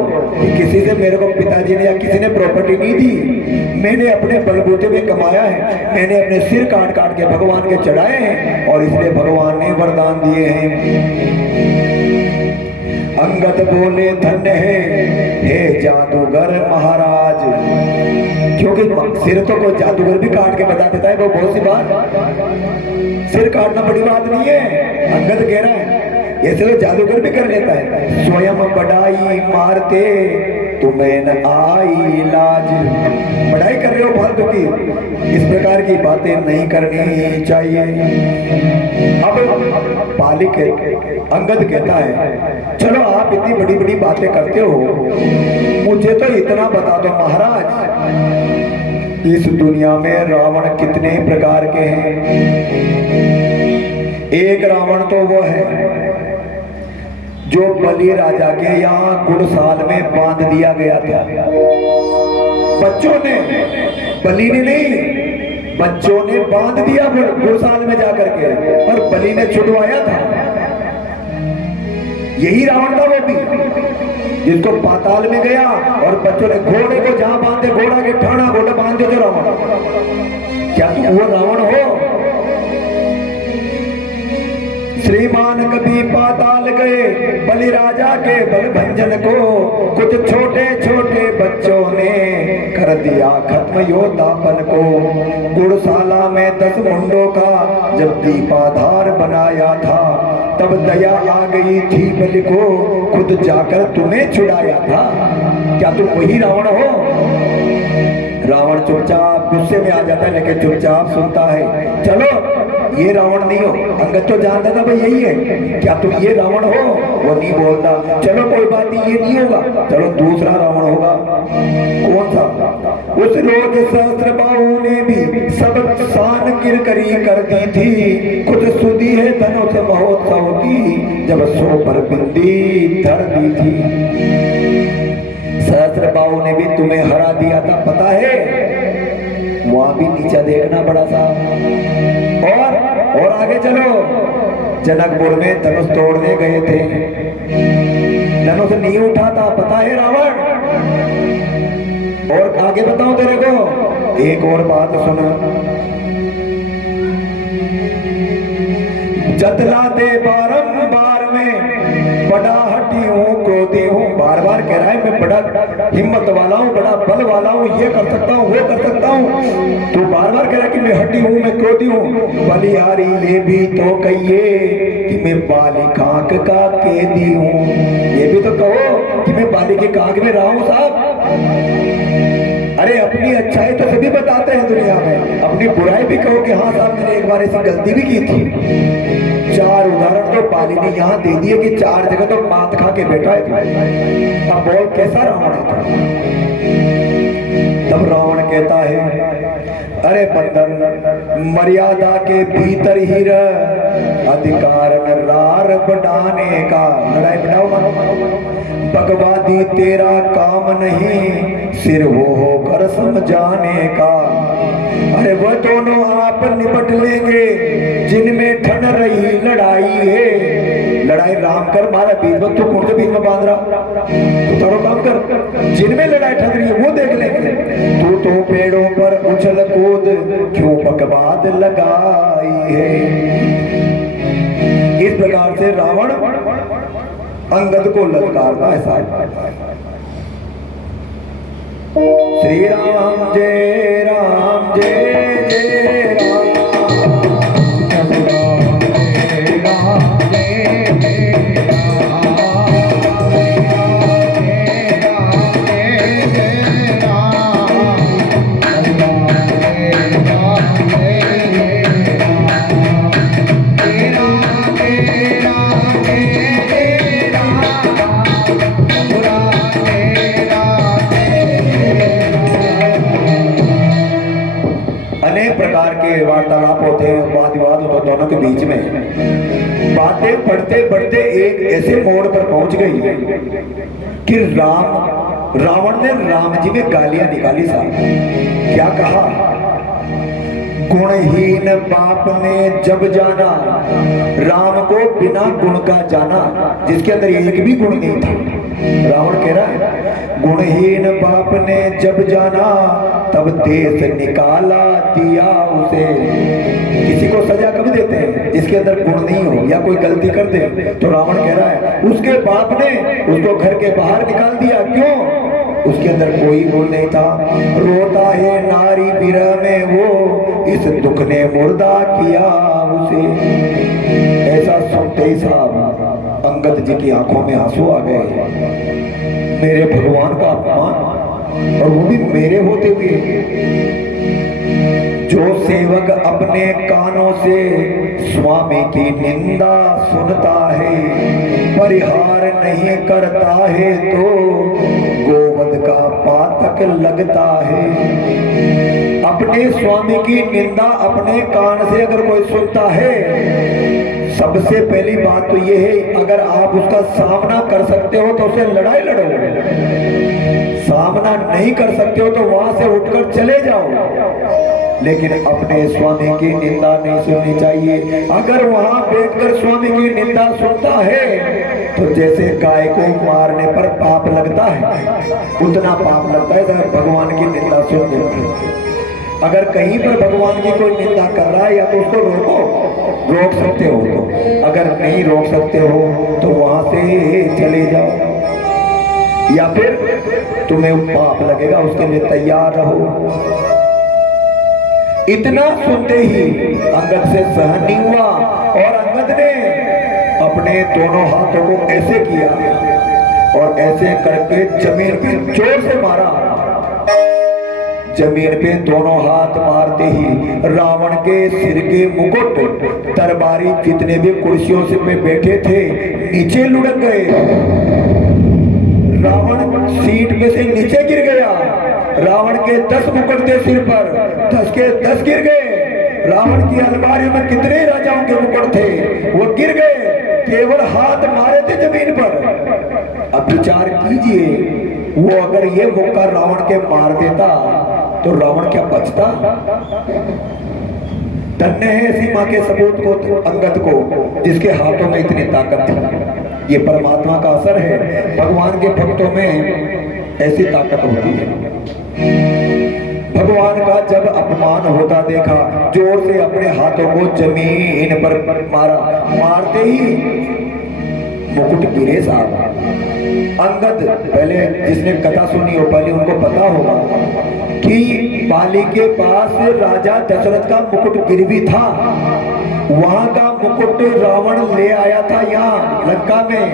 किसी से मेरे को पिताजी ने या किसी ने प्रॉपर्टी नहीं दी, मैंने अपने बलबूते में कमाया है, मैंने अपने सिर काट काट के भगवान के चढ़ाए हैं और इसलिए भगवान ने वरदान दिए हैं। अंगद बोले धन्य है जादूगर महाराज, क्योंकि सिर तो कोई जादूगर भी काट के बता देता है, वो बहुत सी बात, सिर काटना बड़ी बात नहीं है। अंगद कह रहा है ऐसे तो जादूगर भी कर लेता है। स्वयं बढ़ाई मारते तुम्हें न आई लाज, बढ़ाई कर रहे हो फालतू की, इस प्रकार की बातें नहीं करनी चाहिए। अब पालिक अंगद कहता है चलो आप इतनी बड़ी बड़ी बातें करते हो, मुझे तो इतना बता दो महाराज इस दुनिया में रावण कितने प्रकार के हैं। एक रावण तो वो है जो बलि राजा के यहाँ गुड़साल में बांध दिया गया था। बच्चों ने, बलि ने नहीं, बच्चों ने बांध दिया गुड़साल में जाकर के, और बलि ने छुड़वाया था। यही रावण था वो भी, जिसको पाताल में गया और बच्चों ने घोड़े को जहां बांधे, घोड़ा के ठाणा घोड़ा बांधे तो रावण। क्या तुम वो रावण हो? श्रीमान कभी पाताल गए बलि राजा के बल भंजन को, कुछ छोटे छोटे बच्चों ने कर दिया खत्म योद्धापन को। गुड़शाला में 10 मुंडों का जब दीपाधार बनाया था, तब दया आ गई थी बलि को, खुद जाकर तुम्हें छुड़ाया था। क्या तुम वही रावण हो? रावण चुपचाप गुस्से में आ जाता है, लेकिन चुपचाप सुनता है। चलो ये रावण नहीं हो, अंगद तो जानता था भाई यही है। क्या तुम ये रावण हो? वो नहीं बोलता। चलो कोई बात नहीं, ये नहीं होगा, चलो दूसरा रावण होगा। कौन सा? उस रोज सहस्त्रबाहु ने भी सब शान किरकरी कर दी थी, खुद सुधी है धनुष महोत्सव की, जब 100 पर बिंदी धर दी थी। सहस्त्रबाहु ने भी तुम्हें हरा दिया था, पता है? वहां भी नीचा देखना बड़ा सा। और आगे चलो, जनकपुर में धनुष तोड़ने गए थे, धनुष नहीं उठा था, पता है रावण? और आगे बताऊं तेरे को एक और बात सुन। जतलाते बारंबार में बड़ा हटी हूँ, क्रोधी हूँ, बार बार कह रहा है मैं बड़ा हिम्मत वाला हूँ, बड़ा बल वाला हूँ, ये कर सकता हूँ, वो कर सकता हूँ। तू बार बार कह रहा है कि मैं हटी हूँ, मैं क्रोधी हूँ। बलिहारी ये भी तो कहिए कि मैं बालिकांक का कैदी हूँ। ये भी तो कहो कि मैं बालिका के कांक में रहा हूँ साहब। अरे अपनी अच्छाई तो सभी बताते हैं दुनिया में, अपनी बुराई भी कहो कि हाँ साहब मैंने एक बार ऐसी गलती भी की थी। 4 उदाहरण तो बाली ने यहाँ दे दिए कि 4 जगह तो मात खा के बैठा है। अब बोल कैसा रावण है? तब रावण कहता है, अरे बंदर मर्यादा के भीतर ही रह, अधिकार न रार बढ़ाने का। लड़ाई बढ़ाओ भगवादी तेरा काम नहीं, सिर वो होकर समझाने का। अरे वो दोनों आप निपट लेंगे जिनमें ठन रही लड़ाई है। लड़ाई राम कर मारा बीच में, तू कौन से बीच में बांध रहा? तू थोड़ा काम कर, जिनमें लड़ाई ठन रही है वो देख लेंगे। तू तो पेड़ों पर उछल कूद क्यों बकवाद लगाई है। इस प्रकार से रावण अंगद को ललकारता है साहब। श्री राम जय राम जय जय राम। अनेक प्रकार के वार्तालाप होते हैं, वाद विवाद होता दोनों के बीच में। बातें बढ़ते बढ़ते एक ऐसे मोड़ पर पहुंच गई कि रावण ने राम जी में गालियां निकाली साहब। क्या कहा? गुणहीन बाप ने जब जाना, राम को बिना गुण का जाना, जिसके अंदर एक भी गुण नहीं था। रावण कह रहा है गुणहीन बाप ने जब जाना, तब देश निकाला दिया उसे। किसी को सजा कब देते हैं? जिसके अंदर गुण नहीं हो या कोई गलती कर दे। तो रावण कह रहा है उसके बाप ने उसको घर के बाहर निकाल दिया। क्यों? उसके अंदर कोई गुण नहीं था। रोता है नारी विरह में वो, इस दुख ने मुर्दा किया उसे। ऐसा सुनते ही साहब अंगद जी की आंखों में आंसू आ गए। मेरे भगवान का अपमान, और वो भी मेरे होते हुए। जो सेवक अपने कानों से स्वामी की निंदा सुनता है, परिहार नहीं करता है, तो गोवध का पातक लगता है। अपने स्वामी की निंदा अपने कान से अगर कोई सुनता है, सबसे पहली बात तो यह है अगर आप उसका सामना कर सकते हो तो उसे लड़ाई लड़ो। सामना नहीं कर सकते हो तो वहां से उठकर चले जाओ। लेकिन अपने स्वामी की निंदा नहीं सुननी चाहिए। अगर वहां बैठकर स्वामी की निंदा सुनता है तो जैसे गाय को मारने पर पाप लगता है उतना पाप लगता है भगवान की निंदा सुनने पर। अगर कहीं पर भगवान की कोई निंदा कर रहा है या तो उसको रोक सकते हो, तो अगर नहीं रोक सकते हो तो वहां से चले जाओ, या फिर तुम्हें पाप लगेगा, उसके लिए तैयार रहो। इतना सुनते ही अंगद से सहन नहीं हुआ और अंगद ने अपने दोनों हाथों को ऐसे किया और ऐसे करके जमीन पे जोर से मारा। जमीन पे दोनों हाथ मारते ही रावण के सिर के मुकुट, दरबारी जितने भी कुर्सियों से पे बैठे थे नीचे लुढ़क गए। रावण सीट में से नीचे गिर गया। रावण के 10 मुकुट थे सिर पर, 10 के 10 गिर गए। रावण की अलमारी में कितने राजाओं के मुकुट थे वो गिर गए, केवल हाथ मारे थे जमीन पर। अब विचार कीजिए, वो अगर ये मुक्का रावण के मार देता तो रावण क्या बचता? धन्य है सीमा के सपूत को, अंगद को, जिसके हाथों में इतनी ताकत थी। ये परमात्मा का असर है, भगवान के भक्तों में ऐसी ताकत होती है। भगवान का जब अपमान होता देखा, जोर से अपने हाथों को जमीन पर मारा। मारते ही मुकुट गिरे साहब। अंगद, पहले जिसने कथा सुनी हो पहले उनको पता होगा कि बाली के पास राजा दशरथ का मुकुट गिरवी था। वहां का मुकुट रावण ले आया था यहाँ लंका में।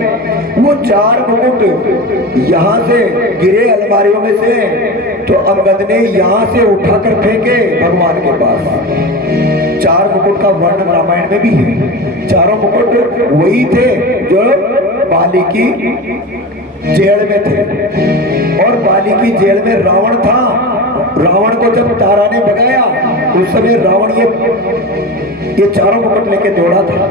वो 4 मुकुट यहाँ से गिरे अलमारियों में से, तो अंगद ने यहाँ से उठाकर फेंके भगवान के पास। 4 मुकुट का वर्णन रामायण में भी है। चारों मुकुट वही थे जो बाली की जेल में थे, और बाली की जेल में रावण था। रावण को जब तारा ने भगाया उस समय रावण ये चारों मुकुट लेके दौड़ा था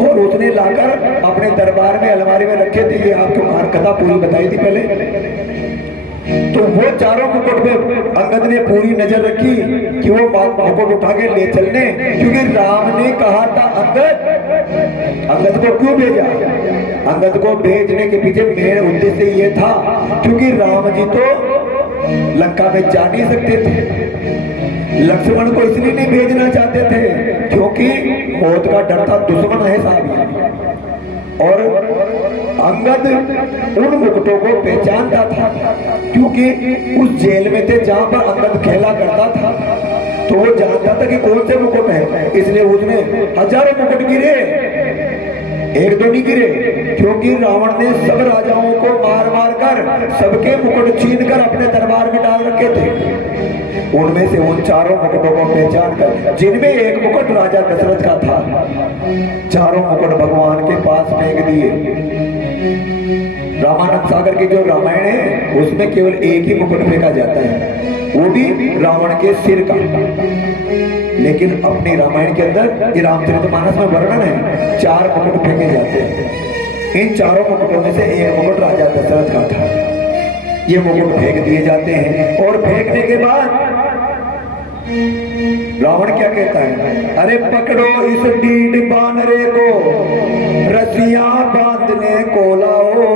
और उसने लाकर अपने दरबार में अलमारी में रखे थे। ये आपको कथा पूरी बताई थी पहले। तो वो चारों मुकुट में अंगद ने पूरी नजर रखी कि वो मुकुट उठा के ले चलने, क्योंकि राम ने कहा था अंगद को क्यों भेजा? अंगद को भेजने के पीछे मेन उद्देश्य ये था क्योंकि राम जी तो लंका में जा नहीं सकते थे। लक्ष्मण को इसलिए नहीं भेजना चाहते थे क्योंकि मौत का डर था, दुश्मन है साहब। और अंगद उन मुकुटों को पहचानता था क्योंकि उस जेल में थे जहां पर अंगद खेला करता था, तो वो जानता था कि कौन से मुकुट है। इसलिए उसने हजारों मुकुट गिरे, 1-2 नहीं गिरे, क्योंकि रावण ने सब राजाओं को मार मार कर सबके मुकुट छीन कर अपने दरबार में डाल रखे थे। उनमें से उन चारों मुकुटों को पहचान कर, जिनमें एक मुकुट राजा दशरथ का था, चारों मुकुट भगवान के पास फेंक दिए। रामानंद सागर की जो रामायण है उसमें केवल एक ही मुकुट फेंका जाता है, वो भी रावण के सिर का। लेकिन अपने रामायण के अंदर ये रामचरितमानस में वर्णन है 4 मुकुट फेंके जाते हैं। इन चारों मुकुटों में से एक मुकुट राजा दशरथ का था। ये मुकुट फेंक दिए जाते हैं और फेंकने के बाद रावण क्या कहता है? अरे पकड़ो इस डीड बानरे को, रस्सियां बांधने को लाओ,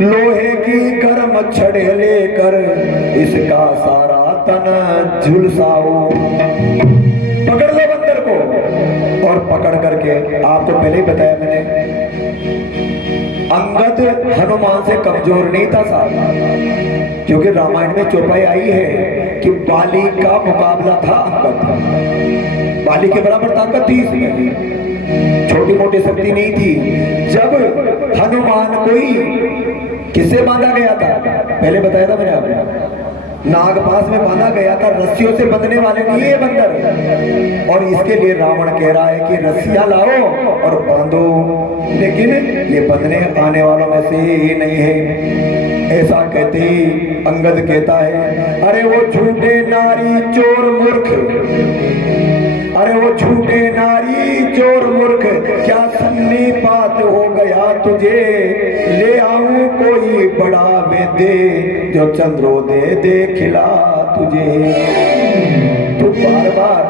लोहे की गर्म छड़े लेकर इसका सारा तन झुलसाओ। पकड़ लो बंदर को। और पकड़ करके, आपको पहले ही बताया मैंने, अंगद हनुमान से कमजोर नहीं था साहब, क्योंकि रामायण में चौपाई आई है कि बाली का मुकाबला था अंगद। बाली के बराबर ताकत थी इसमें, छोटी मोटी शक्ति नहीं थी। जब हनुमान कोई किससे बांधा गया था, पहले बताया था मैंने आपको, नागपाश में बांधा गया था। रस्सियों से बंधने वाले नहीं है ये बंदर, और इसके लिए रावण कह रहा है कि रस्सियां लाओ और बांधो, लेकिन ये बंधने आने वालों में से ही नहीं है। ऐसा कहते ही अंगद कहता है, अरे वो झूठे नारी चोर मूर्ख, अरे वो झूठे नारी चोर मूर्ख, क्या सन्नीपात हो गया तुझे, ले आऊं कोई बड़ा वेदे जो चंद्रोदय दे खिला तुझे। तू बार बार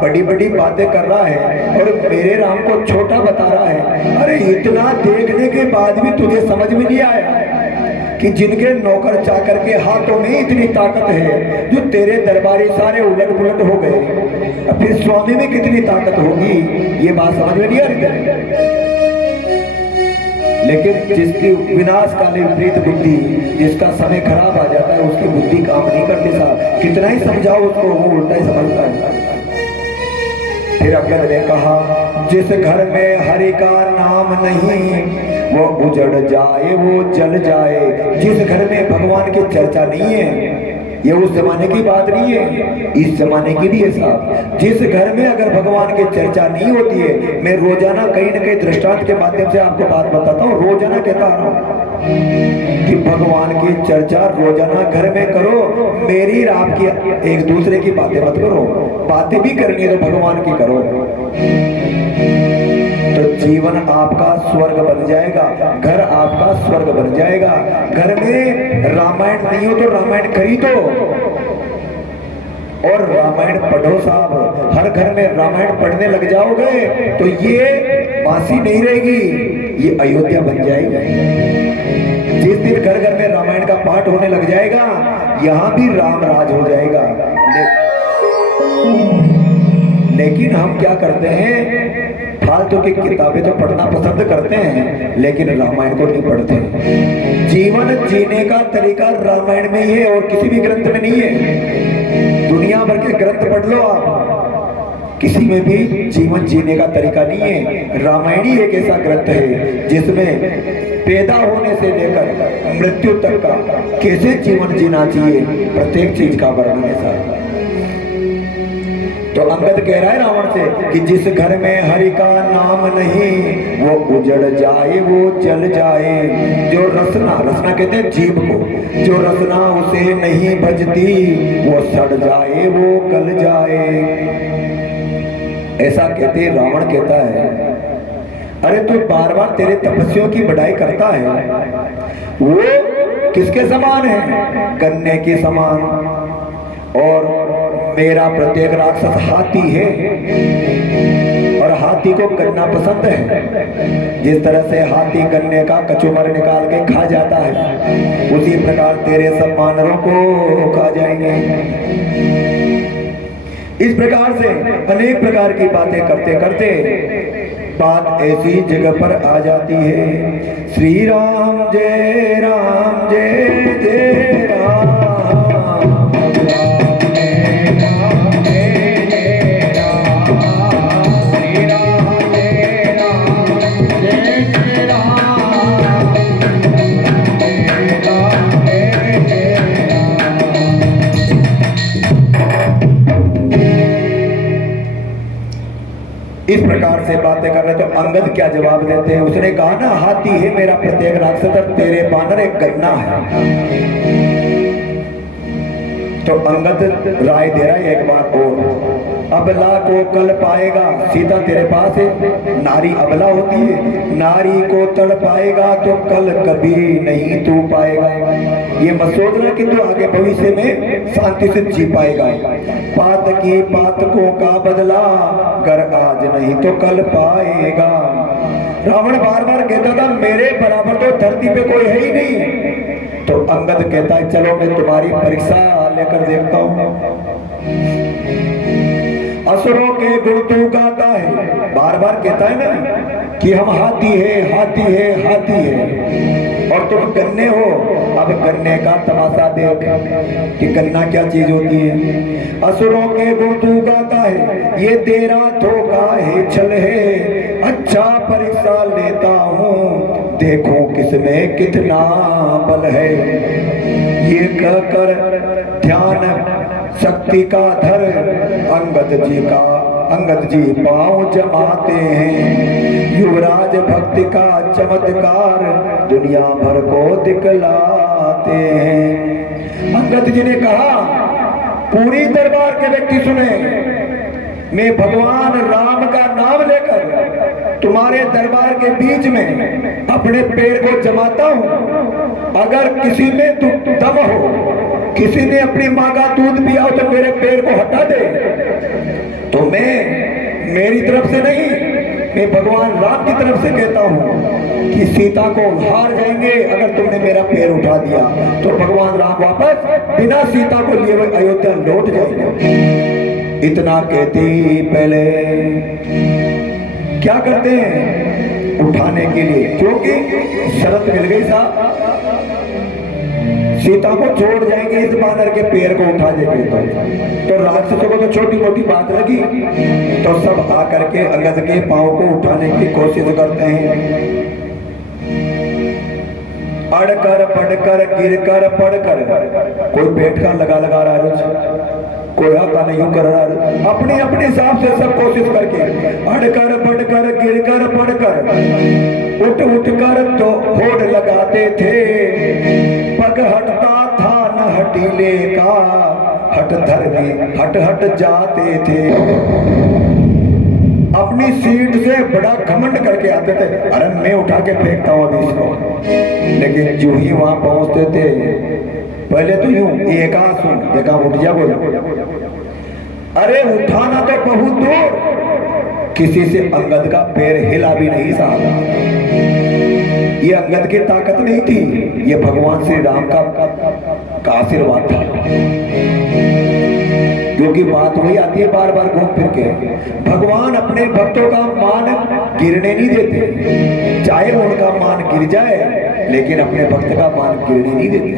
बड़ी बड़ी बातें कर रहा है और मेरे राम को छोटा बता रहा है। अरे इतना देखने के बाद भी तुझे समझ में नहीं आया कि जिनके नौकर चाकर के हाथों में इतनी ताकत है, जो तेरे दरबारी सारे उलट पुलट हो गए, अब फिर स्वामी में कितनी ताकत होगी, ये बात समझ में नहीं आ रही। लेकिन जिसकी विनाशकाली विपरीत बुद्धि, जिसका समय खराब आ जाता है, उसकी बुद्धि काम नहीं करती साहब। कितना ही समझाओ उसको, वो उल्टा ही समझता है। फिर अंगद ने कहा, जिस घर में हरि का नाम नहीं वो उजड़ जाए, वो जल जाए। जिस घर में भगवान की चर्चा नहीं है, ये उस जमाने की बात नहीं है, इस जमाने की भी है साहब। जिस घर में अगर भगवान की चर्चा नहीं होती है, मैं रोजाना कहीं ना कहीं दृष्टांत के माध्यम से आपको बात बताता हूँ, रोजाना कहता आ रहा हूँ कि भगवान की चर्चा रोजाना घर में करो। मेरी और आपकी एक दूसरे की बातें मत करो, बातें भी करनी है तो भगवान की करो, तो जीवन आपका स्वर्ग बन जाएगा, घर आपका स्वर्ग बन जाएगा। घर में रामायण नहीं हो तो रामायण खरीदो और रामायण पढ़ो साहब। हर घर में रामायण पढ़ने लग जाओगे तो ये बासी नहीं रहेगी, ये अयोध्या बन जाएगी। जिस दिन घर घर में रामायण का पाठ होने लग जाएगा, यहां भी राम राज हो जाएगा। लेकिन हम क्या करते हैं, फालतू की किताबें तो पढ़ना पसंद करते हैं, लेकिन रामायण को नहीं पढ़ते। जीवन जीने का तरीका रामायण में ही है और किसी भी ग्रंथ में नहीं है। दुनिया भर के ग्रंथ पढ़ लो आप, किसी में भी जीवन जीने का तरीका नहीं है। रामायण ही एक ऐसा ग्रंथ है जिसमें पैदा होने से लेकर मृत्यु तक का कैसे जीवन जीना चाहिए, प्रत्येक चीज का वर्णन है साहब। तो अंगद कह रहा है रावण से कि जिस घर में हरि का नाम नहीं वो उजड़ जाए, वो जल जाए। जो रसना, रसना कहते हैं जीभ को, जो रसना उसे नहीं भजती वो सड़ जाए, वो गल जाए। ऐसा कहते रावण कहता है। अरे तू बार बार तेरे तपस्वियों की बढ़ाई करता है, वो किसके समान है? गन्ने के समान। और मेरा प्रत्येक राक्षस हाथी है और हाथी को गन्ना पसंद है। जिस तरह से हाथी गन्ने का कचूमर निकाल के खा जाता है, उसी प्रकार तेरे सब वानरों को खा जाएंगे। इस प्रकार से अनेक प्रकार की बातें करते करते बात ऐसी जगह पर आ जाती है, श्री राम जय राम जय जय राम। इस प्रकार से बातें कर रहे तो अंगद क्या जवाब देते हैं? उसने कहा ना, हाथी है मेरा प्रत्येक राक्षस और तेरे बानर एक गन्ना है। तो अंगद राय दे रहा है एक बात और, अबला को कल पाएगा। सीता तेरे पास है, नारी अबला होती है, नारी को तड़ पाएगा तो कल कभी नहीं तू पाएगा। ये मत सोचना कि तू आगे भविष्य में शांति से जी पाएगा। पात की पातकों का बदला कर आज नहीं तो कल पाएगा। रावण बार बार कहता था मेरे बराबर तो धरती पे कोई है ही नहीं। तो अंगद कहता है चलो मैं तुम्हारी परीक्षा लेकर देखता हूं। असुरों के गुण तू गाता है, बार बार कहता है ना कि हम हाथी है, हाथी है, हाथी है, और तुम गन्ने हो। अब गन्ने का तमाशा देख कि गन्ना क्या चीज होती है। असुरों के गुण तू गाता है, ये तेरा धोखा है, छल है। अच्छा परीक्षा लेता हूँ, देखो किसमें कितना बल है। ये कहकर ध्यान शक्ति का धर अंगद जी पांव जमाते हैं। युवराज भक्ति का चमत्कार दुनिया भर को दिखलाते हैं। अंगद जी ने कहा, पूरी दरबार के व्यक्ति सुने, मैं भगवान राम का नाम लेकर तुम्हारे दरबार के बीच में अपने पैर को जमाता हूं। अगर किसी में दम हो, किसी ने अपनी माँ का दूध पिया हो तो मेरे पैर को हटा दे, तो मैं मेरी तरफ से नहीं, मैं भगवान राम की तरफ से कहता हूँ कि सीता को हार जाएंगे अगर तुमने मेरा पैर उठा दिया, तो भगवान राम वापस बिना सीता को लिए हुए अयोध्या लौट जाएंगे। इतना कहते ही पहले क्या करते हैं, उठाने के लिए, क्योंकि शरत मिल गई साहब, सीता को छोड़ जाएंगे, इस बानर के पैर को उठा देंगे। तो राक्षसों को तो छोटी मोटी बात लगी, तो सब आकर के अंगद के पांव को उठाने की कोशिश करते हैं। अड़कर पड़कर गिरकर पड़कर, कोई बैठ कर लगा रहा है, कोई आता नहीं कर रहा है, अपने अपने हिसाब से सब कोशिश करके अड़कर पड़कर गिरकर पड़कर उठ उठ कर तो होड़ लगाते थे, पग हटता था न हटीले का, हट धरने हट हट जाते थे। अपनी सीट से बड़ा घमंड करके आते थे, अरे मैं उठा के फेंकता हूं अभी इसको, लेकिन जो ही वहां पहुंचते थे पहले तो यूं एक आंसू देखा, उठ जा बोलो, अरे उठाना तो बहुत दूर, किसी से अंगद का पैर हिला भी नहीं सहा। ये अंगद की ताकत नहीं थी, ये भगवान श्री राम का आशीर्वाद था, क्योंकि बात वही आती है बार बार घूम फिर के, भगवान अपने भक्तों का मान गिरने नहीं देते, चाहे उनका मान गिर जाए लेकिन अपने भक्त का मान गिरने नहीं देते।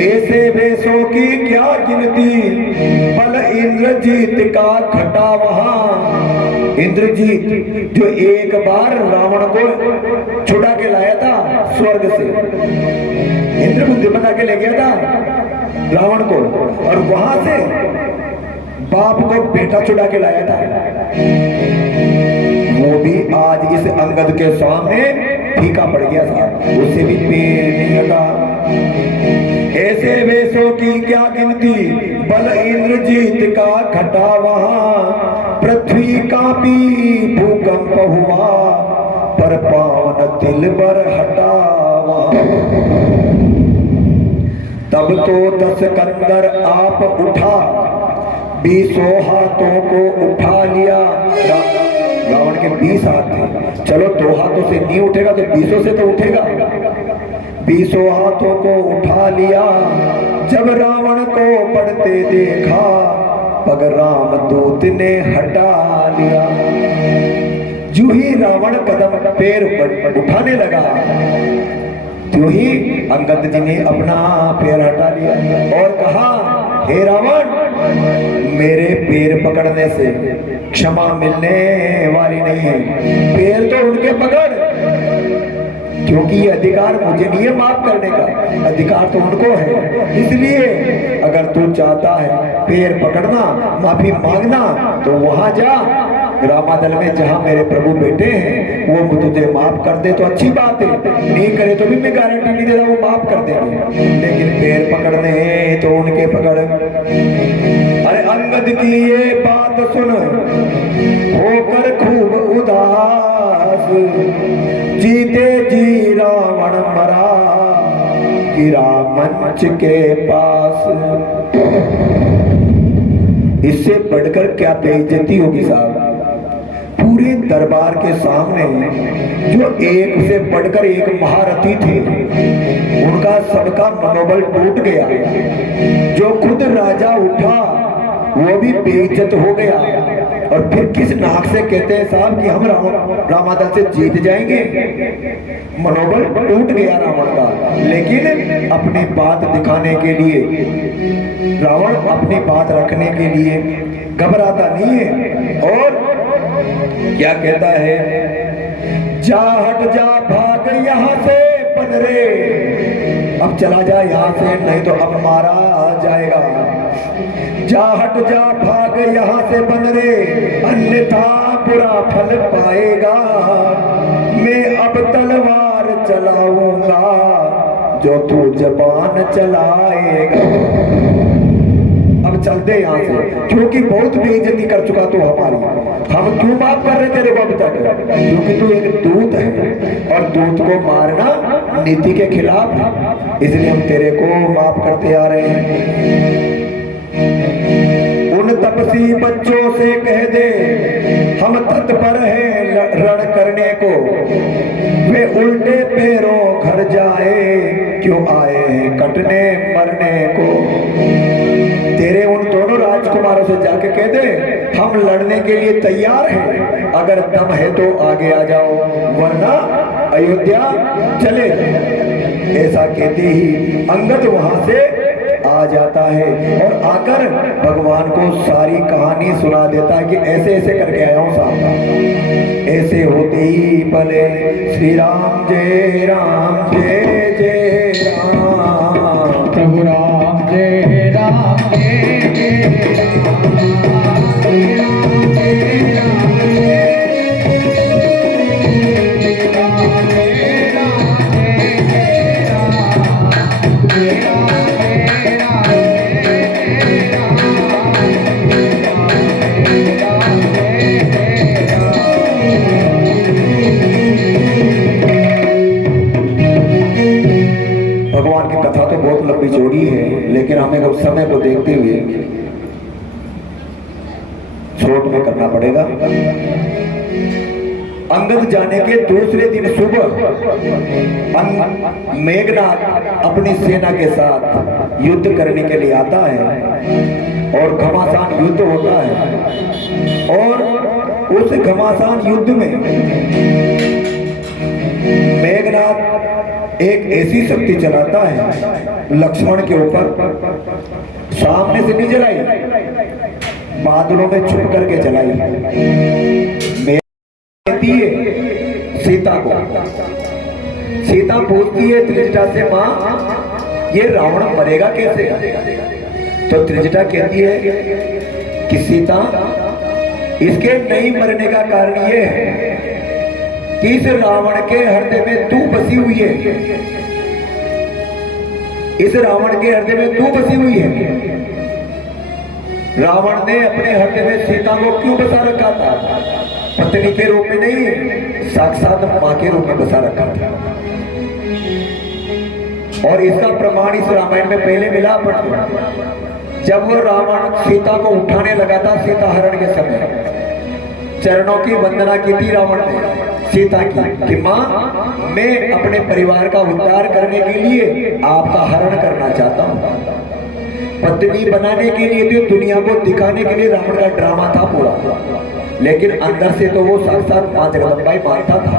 ऐसे वेशों की क्या गिनती, बल इंद्रजीत का खटा वहां, इंद्रजीत जो एक बार रावण को छुड़ा के लाया था स्वर्ग से, इंद्र बुद्धि बना के ले गया था रावण को, और वहां से बाप को बेटा छुड़ा के लाया था, वो भी आज इस अंगद के सामने फीका पड़ गया था, उससे भी पैर नहीं हटा। ऐसे वेशों की क्या गिनती, बल इंद्रजीत का घटा वहां, पृथ्वी कांपी भूकंप हुआ, पर पावन दिल पर हटा वहां। तब तो 10 कंदर आप उठा, 20 हाथों को उठा लिया, रावण के 20 हाथ थे, चलो 2 हाथों से नहीं उठेगा तो 20 से तो उठेगा, 20 हाथों को उठा लिया, जब रावण को पड़ते देखा, पग राम दूत ने हटा लिया। जो ही रावण कदम पैर उठाने लगा, तो ही अंगद जी ने अपना पैर हटा लिया और कहा, हे रावण, मेरे पैर पकड़ने से क्षमा मिलने वाली नहीं है, पैर तो उनके पकड़, क्योंकि ये अधिकार मुझे नहीं है माफ करने का, अधिकार तो उनको है। इसलिए अगर तू चाहता है पैर पकड़ना, माफी मांगना, तो वहां जा रामादल में जहां मेरे प्रभु बैठे हैं, वो तुझे माफ कर दे तो अच्छी बात है, नहीं करे तो भी मैं गारंटी नहीं दे रहा वो माफ कर देंगे, लेकिन पैर पकड़ने हैं तो उनके पकड़। अरे अंगद की ये बात सुन होकर खूब उदास, जीते जी रावण मरा, गिरा मंच के पास। इससे बढ़कर क्या बेइज्जती होगी साहब, पूरे दरबार के सामने जो एक से बढ़कर एक महारथी थे, उनका सबका मनोबल टूट गया, जो खुद राजा उठा वो भी बेइज्जत हो गया, और फिर किस नाक से कहते हैं साहब कि हम रामादल से जीत जाएंगे। मनोबल टूट गया रावण का, लेकिन अपनी बात दिखाने के लिए, रावण अपनी बात रखने के लिए घबराता नहीं है, और क्या कहता है, जा हट जा भाग यहाँ से बनरे, अब चला जा यहाँ से नहीं तो अब मारा जाएगा, जा हट जा भाग यहाँ से बनरे, अन्यथा बुरा फल पाएगा, मैं अब तलवार चलाऊंगा जो तू जबान चलाएगा। अब चलते यहाँ से, क्योंकि बहुत बेइज्जती कर चुका तू हमारी, हम क्यों माफ कर रहे तेरे को अब तक, क्योंकि तू एक दूत है और दूत को मारना नीति के खिलाफ है, इसलिए हम तेरे को माफ करते आ रहे हैं। उन तपसी बच्चों से कह दे हम तत्पर हैं रण करने को, वे उल्टे पैरों घर जाए क्यों आए हैं कटने मरने को। तेरे उन दोनों राजकुमारों से जाके कह दे हम लड़ने के लिए तैयार हैं, अगर दम है तो आगे आ जाओ वरना अयोध्या चले। ऐसा कहते ही अंगद वहां से आ जाता है और आकर भगवान को सारी कहानी सुना देता है कि ऐसे ऐसे करके आया हूं साहब। ऐसे होते ही भले श्री राम जय जय राम, प्रभु राम जय राम जय जय राम, श्री राम जय राम भगवान की कथा तो बहुत लंबी चौड़ी है, लेकिन हमें अब समय को देखते हुए छोट में करना पड़ेगा। अंगद जाने के दूसरे दिन सुबह मेघनाथ अपनी सेना के साथ युद्ध करने के लिए आता है और घमासान युद्ध होता है। और उस घमासान युद्ध में मेघनाथ एक ऐसी शक्ति चलाता है लक्ष्मण के ऊपर, सामने से नहीं जलाई, बादलों में छुप करके जलाई। कहती है सीता को, सीता पूछती है त्रिजटा से मां ये रावण मरेगा कैसे? तो त्रिजटा कहती है कि सीता इसके नहीं मरने का कारण ये है कि इस रावण के हृदय में तू बसी हुई है, इस रावण के हृदय में तू बसी हुई है। रावण ने अपने हृदय में सीता को क्यों बसा रखा था? पत्नी के रूप में नहीं, साक्षात मां के रूप में बसा रखा था। और इसका प्रमाण इस रामायण में पहले मिला अपन जब वो रावण सीता को उठाने लगा था सीता हरण के समय, चरणों की वंदना की थी रावण ने सीता की कि मां मैं अपने परिवार का उद्धार करने के लिए आपका हरण करना चाहता हूं। पत्नी बनाने के लिए भी दुनिया को दिखाने के लिए रावण का ड्रामा था पूरा, लेकिन अंदर से तो वो साक्षात मां जगदम्बा ही मानता था।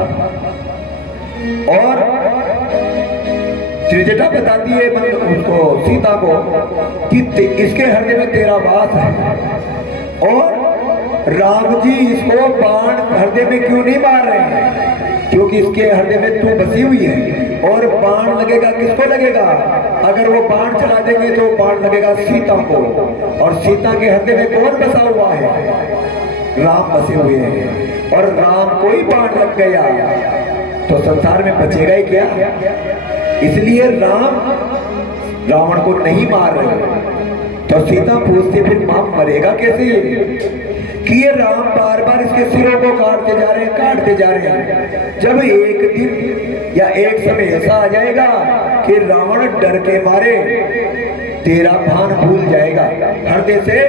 और त्रिजटा बताती है उसको सीता को कि इसके हृदय में तेरा वास है, और राम जी इसको बाण हृदय में क्यों नहीं मार रहे हैं? क्योंकि इसके हृदय में तू बसी हुई है और बाण लगेगा किसको लगेगा? अगर वो बाण चला देंगे तो बाण लगेगा सीता को, और सीता के हृदय में कौन बसा हुआ है? राम बसे हुए हैं। और राम को ही बाण लग गया तो संसार में बचेगा ही क्या? इसलिए राम रावण को नहीं मार रहे। तो सीता पूछती फिर मां मरेगा कैसे कि ये राम बार बार इसके सिरों को काटते जा रहे हैं, काटते जा रहे हैं। जब एक दिन या एक समय ऐसा आ जाएगा कि रावण डर के मारे तेरा भान भूल जाएगा, हृदय से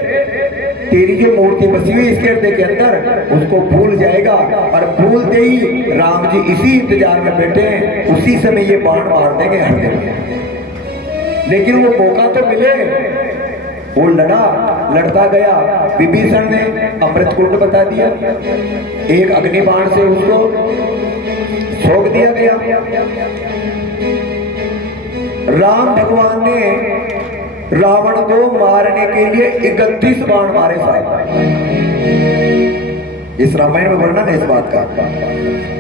तेरी जो मूर्ति बसी हुई इसके हृदय के अंदर उसको भूल जाएगा, और भूलते ही राम जी इसी इंतजार में बैठे हैं, उसी समय ये बाण मार देंगे हृदय में। लेकिन वो मौका तो मिले, वो लड़ता गया। विभीषण ने अमृत कुंड बता दिया, एक अग्नि बाण से उसको सोख दिया गया। राम भगवान ने रावण को मारने के लिए 31 बाण मारे साहब। इस रामायण में वर्णन है इस बात का,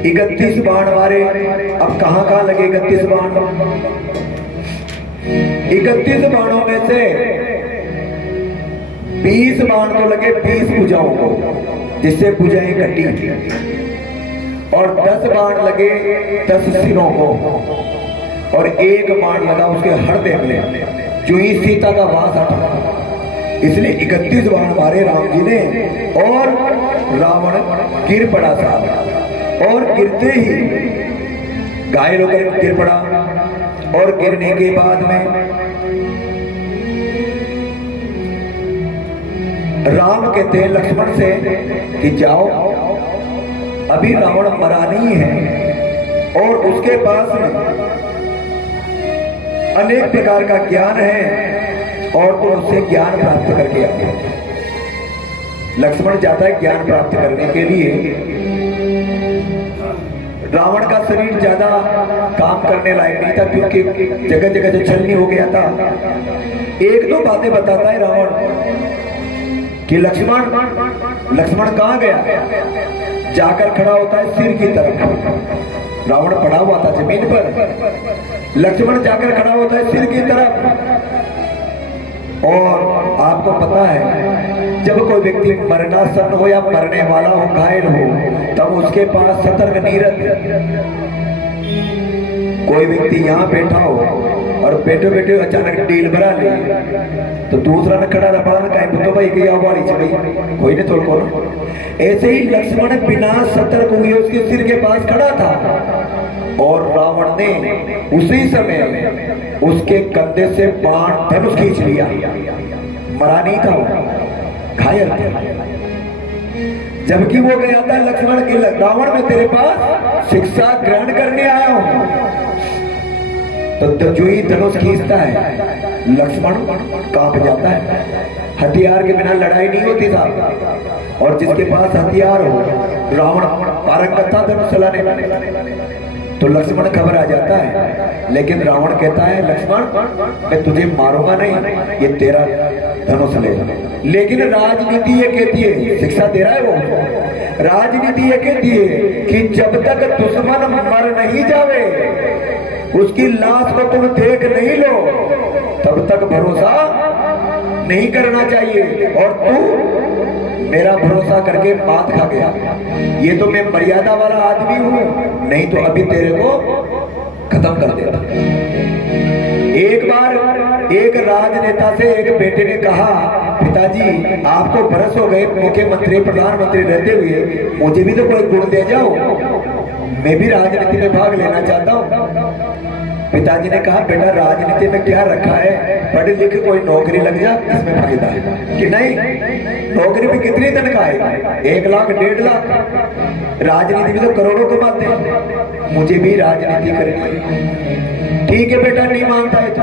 31 बाण मारे। अब कहां कहां लगे 31 बाण? 31 बाणों में से 20 बाण तो लगे 20 भुजाओं को, जिससे भुजाएं कटी, और 10 बाण लगे 10 सिरों को, और 1 बाण लगा उसके हृदय में, जो ही सीता का वास हटा। इसलिए 31 बाण मारे राम जी ने, और रावण गिर पड़ा था, और गिरते ही घायल होकर गिर पड़ा। और गिरने के बाद में राम कहते हैं लक्ष्मण से कि जाओ, अभी रावण मरा नहीं है और उसके पास में अनेक प्रकार का ज्ञान है और तुम उससे ज्ञान प्राप्त करके आओ। लक्ष्मण जाता है ज्ञान प्राप्त करने के लिए। रावण का शरीर ज्यादा काम करने लायक नहीं था क्योंकि जगह जगह से छलनी हो गया था। एक दो बातें बताता है रावण कि लक्ष्मण कहाँ गया, जाकर खड़ा होता है सिर की तरफ। रावण पड़ा हुआ था जमीन पर, लक्ष्मण जाकर खड़ा होता है सिर की तरफ। और आपको पता है जब कोई व्यक्ति मरणासन हो या मरने वाला हो, घायल हो, तब उसके पास सतर्क नहीं रहते। कोई व्यक्ति यहाँ बैठा हो और बैठे बैठे अचानक डील भरा ले तो दूसरा ने खड़ा रहा कहीं तो भाई गया वाली से भाई कोई नहीं तोड़ को। ऐसे ही लक्ष्मण बिना सतर्क हुए उसके सिर के पास खड़ा था और रावण ने उसी समय उसके कंधे से बाण धनुष खींच लिया। मरा नहीं था वो, घायल था। जबकि वो गया था लक्ष्मण के, रावण में तेरे पास शिक्षा ग्रहण करने आया हूं। तो जो ही धनुष खींचता है लक्ष्मण कांप जाता है। हथियार के बिना लड़ाई नहीं होती साहब, और जिसके पास हथियार हो, रावण पारंगत था धनुष चलाने में, तो लक्ष्मण घबरा जाता है। लेकिन रावण कहता है लक्ष्मण मैं तुझे मारूंगा नहीं, ये तेरा धनुष ले। लेकिन राजनीति ये कहती है, शिक्षा दे रहा है वो, राजनीति ये कहती है कि जब तक दुश्मन मर नहीं जावे, उसकी लाश को तुम देख नहीं लो, तब तक भरोसा नहीं करना चाहिए। और तू मेरा भरोसा करके बात खा गया। ये तो मैं मर्यादा वाला आदमी हूं, नहीं तो अभी तेरे को खत्म कर देता। एक बार एक राजनेता से एक बेटे ने कहा, पिताजी आपको बरस हो गए मुख्यमंत्री प्रधानमंत्री रहते हुए, मुझे भी तो कोई गुण दे जाओ, मैं भी राजनीति में भाग लेना चाहता हूँ। पिताजी ने कहा बेटा राजनीति में क्या रखा है, पढ़ लिख कोई नौकरी लग जा, इसमें फायदा है। कि नहीं, नौकरी में कितनी तनख्वाह है, 1 लाख 1.5 लाख, राजनीति में तो करोड़ों कमाते हैं, मुझे भी राजनीति करनी है। ठीक है बेटा, नहीं मानता है तो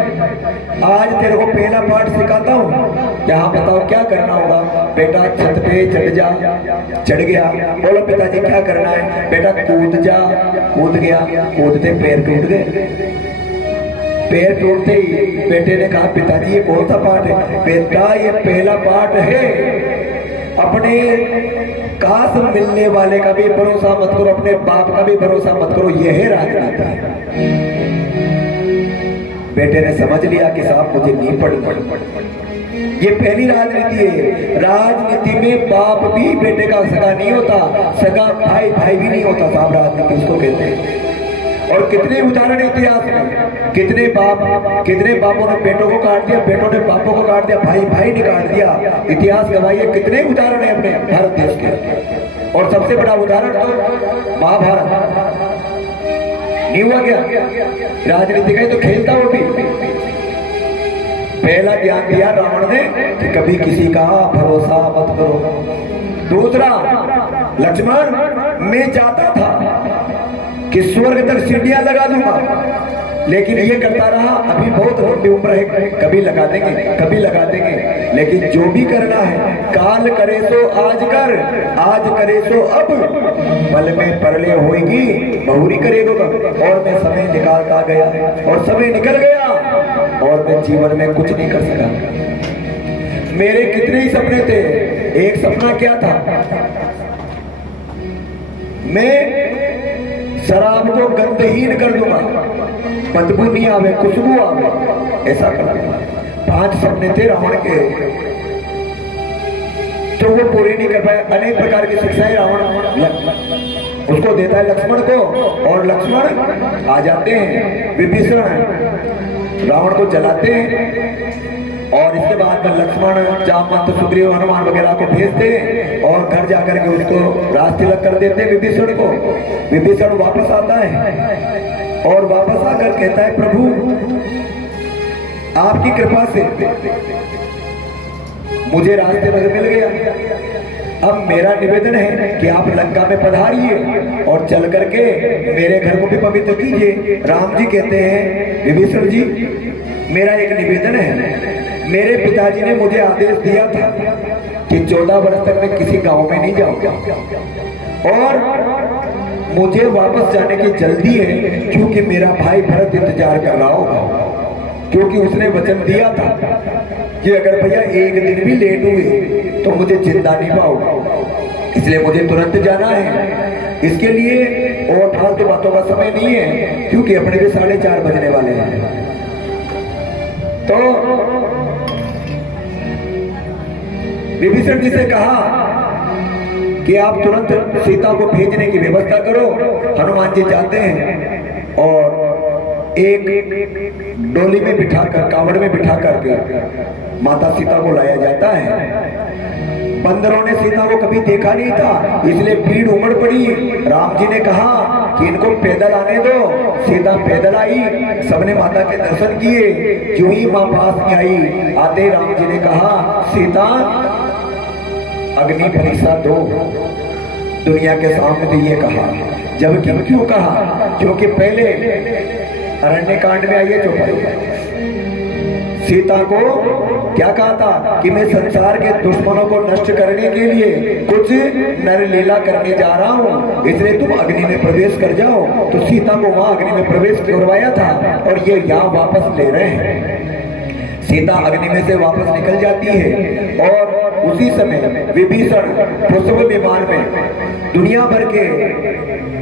आज तेरे को पहला पाठ सिखाता हूँ, यहाँ बताओ क्या करना होगा। बेटा छत पे चढ़ जा, चढ़ गया, बोलो पिताजी क्या करना है। बेटा कूद जा, कूद गया, कूदते पैर टूट गए। पैर टूटते ही बेटे ने कहा पिताजी ये कौन सा पाठ है। बेटा ये पहला पाठ है, अपने काश मिलने वाले का भी भरोसा मत करो, अपने बाप का भी भरोसा मत करो, यह है राजनीति। बेटे ने समझ लिया कि साहब मुझे नहीं पढ़, ये पहली राजनीति है। राजनीति में बाप भी बेटे का सगा नहीं होता, सगा भाई भाई भी नहीं होता साहब, राजनीति उसको कहते हैं। और कितने उदाहरण इतिहास में, कितने बापों ने बेटों को काट दिया, बेटों ने बापों को काट दिया, भाई भाई ने काट दिया। इतिहास गवाही है, कितने उदाहरण है अपने भारत देश के। और सबसे बड़ा उदाहरण तो महाभारत नहीं हुआ क्या, राजनीति का ही तो खेलता वो भी। पहला ज्ञान दिया रावण ने कि कभी किसी का भरोसा मत करो। दूसरा, लक्ष्मण मैं चाहता था कि स्वर्ग तक सीढ़ियां लगा दूंगा, लेकिन ये करता रहा, अभी बहुत लंबी उम्र है, कभी लगा देंगे कभी लगा देंगे। लेकिन जो भी करना है, काल करे सो आज कर, आज करे सो अब, पल में परले होगी बहुरी करेगा। और मैं समय निकाल का गया, और समय निकल गया, और मैं जीवन में कुछ नहीं कर सका। मेरे कितने ही सपने थे, एक सपना क्या था, मैं शराब को गंधहीन कर दूंगा, बदबू नहीं आवे, खुशबू आवे, ऐसा कर दूंगा। 5 सपने थे रावण के, तो वो पूरे नहीं कर पाए। अनेक प्रकार की शिक्षाएं रावण उसको देता है लक्ष्मण को, और लक्ष्मण आ जाते हैं, विभीषण रावण को जलाते हैं। और इसके बाद में लक्ष्मण जामवंत सुग्रीव हनुमान वगैरह को भेजते हैं और घर जाकर के उसको राज तिलक कर देते हैं विभीषण को। विभीषण वापस आता है और वापस आकर कहता है, प्रभु आपकी कृपा से मुझे रास्ते में मिल गया। अब मेरा निवेदन है कि आप लंका में पधारिए और चल करके मेरे घर को भी पवित्र कीजिए। राम जी कहते हैं, विभीषण जी मेरा एक निवेदन है। मेरे पिताजी ने मुझे आदेश दिया था कि 14 वर्ष तक मैं किसी गांव में नहीं जाऊंगा और मुझे वापस जाने की जल्दी है, क्योंकि मेरा भाई भरत इंतजार कर रहा होगा, क्योंकि उसने वचन दिया था कि अगर भैया एक दिन भी लेट हुए तो मुझे जिंदा नहीं पाओगे, इसलिए मुझे तुरंत जाना है। इसके लिए और फालतू बातों का समय नहीं है, क्योंकि अपने भी 4:30 बजने वाले हैं। तो विभीषण जी से कहा कि आप तुरंत सीता को भेजने की व्यवस्था करो। हनुमान जी जाते हैं और एक डोली में बिठाकर, कावड़ में बिठा करके माता सीता को लाया जाता है। बंदरों ने सीता को कभी देखा नहीं था, इसलिए भीड़ उमड़ पड़ी। राम जी ने कहा कि इनको पैदल आने दो। सीता पैदल आई, सबने माता के दर्शन किए। जो ही मां पास में आई, आते राम जी ने कहा, सीता अग्नि परीक्षा दो। दुनिया के सामने तो ये कहा, जब क्यों कहा? क्योंकि पहले अरण्य कांड में आइए चौपाई, सीता को क्या कहा था कि मैं संसार के दुश्मनों को नष्ट करने के लिए कुछ नर लीला करने जा रहा हूँ, इसलिए तुम अग्नि में प्रवेश कर जाओ। तो सीता को वहां अग्नि में प्रवेश करवाया था और ये यहाँ वापस ले रहे हैं। सीता अग्नि में से वापस निकल जाती है और उसी समय विभीषण पुष्प विमान में दुनिया भर के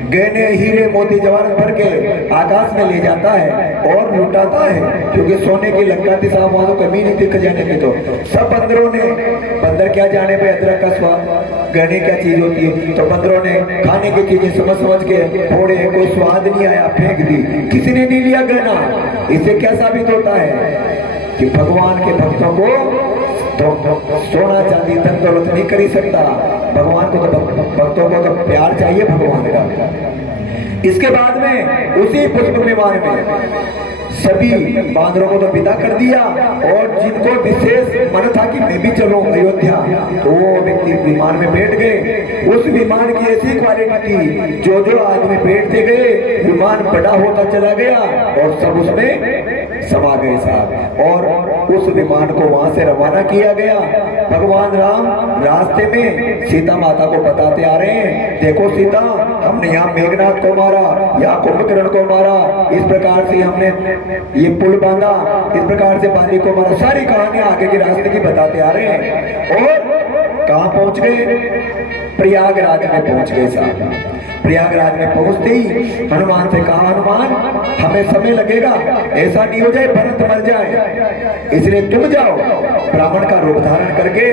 गहने, हीरे, मोती, जवाहर भर के आकाश में ले जाता है और लुटाता है, क्योंकि सोने की लंका थी साहब, वहां तो कमी नहीं थी खजाने की। तो सब बंदरों ने, बंदर क्या जाने पे अदरक का स्वाद, गहने क्या चीज होती है, तो बंदरों ने खाने की चीजें समझ समझ के फोड़े, कोई स्वाद नहीं आया, फेंक दी। किसी ने नहीं लिया गहना। इससे क्या साबित होता है कि भगवान के भक्तों को तो सोना चांदी धन दौलत नहीं कर सकता, भगवान को तो भक्तों को तो प्यार चाहिए भगवान का। इसके बाद में उसी पुष्प विमान में सभी बांदरों को तो विदा कर दिया और जिनको विशेष मन था कि मैं भी चलूं अयोध्या, तो वो व्यक्ति विमान में बैठ गए। उस विमान की ऐसी क्वालिटी थी, जो जो आदमी बैठते गए विमान बड़ा होता चला गया और सब उसमें समा गए साहब। और उस विमान को वहां से रवाना किया गया। भगवान राम रास्ते में सीता माता को बताते आ रहे हैं, देखो सीता, हमने यहाँ मेघनाथ को मारा, यहाँ कुंभकर्ण को मारा, इस प्रकार से हमने ये पुल बांधा, इस प्रकार से बाली को मारा। सारी कहानी आगे के रास्ते की बताते आ रहे हैं। और कहाँ पहुंच गए? प्रयागराज में पहुंच गए साहब। प्रयागराज में पहुंचते ही हनुमान से कहा, हनुमान हमें समय लगेगा, ऐसा नहीं हो जाए भरत मर जाए, इसलिए तुम जाओ, ब्राह्मण का रूप धारण करके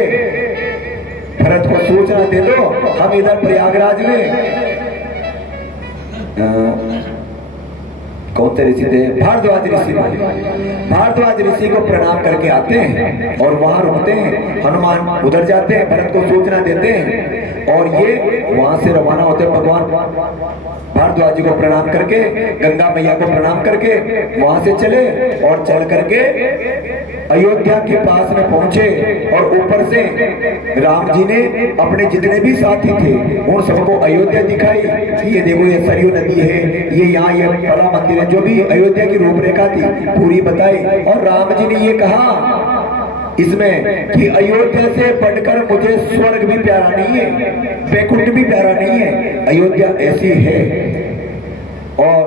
भरत को सूचना दे दो। हम इधर प्रयागराज में कौन से ऋषि थे? भारद्वाज ऋषि। भारद्वाज ऋषि को प्रणाम करके आते हैं और वहां रुकते हैं। हनुमान उधर जाते हैं, भरत को सूचना देते हैं और ये वहां से रवाना होते हैं। भगवान भारद्वाज जी को प्रणाम करके, गंगा मैया को प्रणाम करके वहां से चले और चल करके अयोध्या के पास में पहुंचे। और ऊपर से राम जी ने अपने जितने भी साथी थे उन सबको अयोध्या दिखाई। ये देखो, ये सरयू नदी है, ये यहाँ ये बड़ा मंदिर है, जो भी अयोध्या की रूपरेखा थी पूरी बताई। और राम जी ने ये कहा इसमें कि अयोध्या से बढ़कर मुझे स्वर्ग भी प्यारा नहीं है, वैकुंठ भी प्यारा नहीं है, अयोध्या ऐसी है। और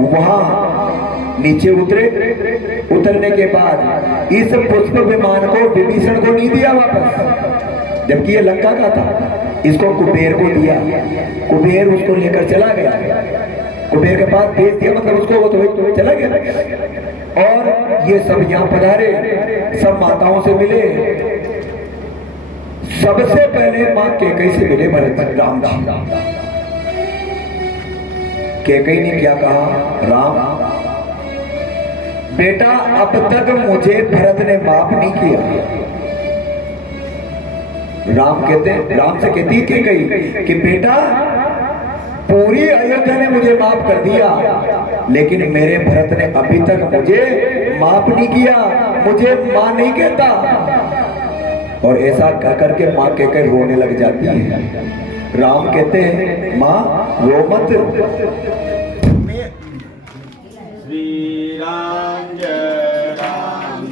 वहां नीचे उतरे। उतरने के बाद इस पुष्प विमान को विभीषण को नहीं दिया वापस, जबकि ये लंका का था, इसको कुबेर को दिया। कुबेर उसको लेकर चला गया, कुबेर के पास भेज दिया, मतलब उसको वो तो चला गया। और ये सब यहाँ पधारे, सब माताओं से मिले। सबसे पहले मां कैकेयी से मिले भरत राम जी। कैकेयी ने क्या कहा? राम बेटा, अब तक मुझे भरत ने माफ नहीं किया। राम से कहती कैकेयी कि बेटा पूरी अयोध्या ने मुझे माफ कर दिया, लेकिन मेरे भरत ने अभी तक मुझे माफ नहीं किया, मुझे मां नहीं कहता। और ऐसा कह करके मां कहकर रोने लग जाती है। राम कहते हैं मां रो मत। श्री राम जय राम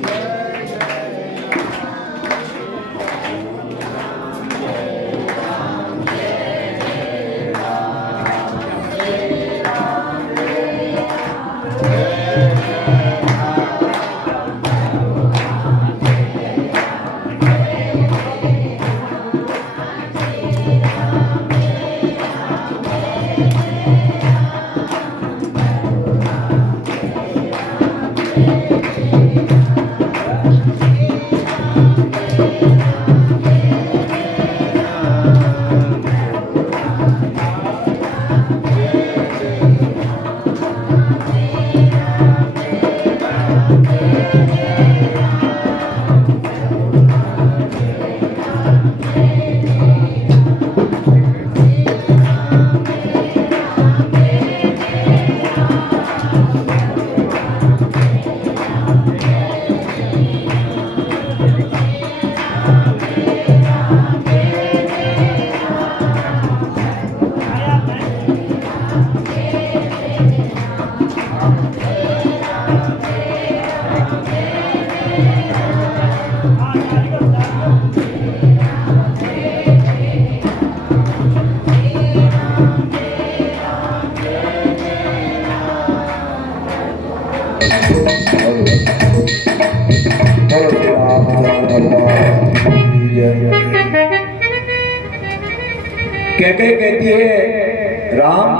कैकेयी कहती है राम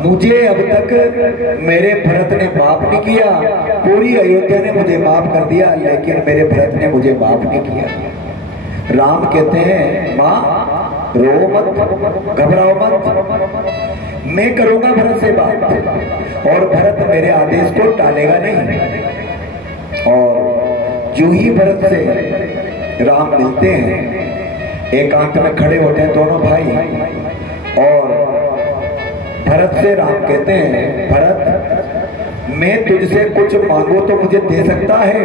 मुझे अब तक मेरे भरत ने माफ नहीं किया, पूरी अयोध्या ने मुझे माफ कर दिया, लेकिन मेरे भरत ने मुझे माफ नहीं किया। राम कहते हैं माँ रो मत, घबराओ मत, मैं करूंगा भरत से बात और भरत मेरे आदेश को टालेगा नहीं। और जो ही भरत से राम मिलते हैं, एकांत में खड़े होते हैं दोनों भाई, और भरत से राम कहते हैं भरत मैं तुझसे कुछ मांगो तो मुझे दे सकता है?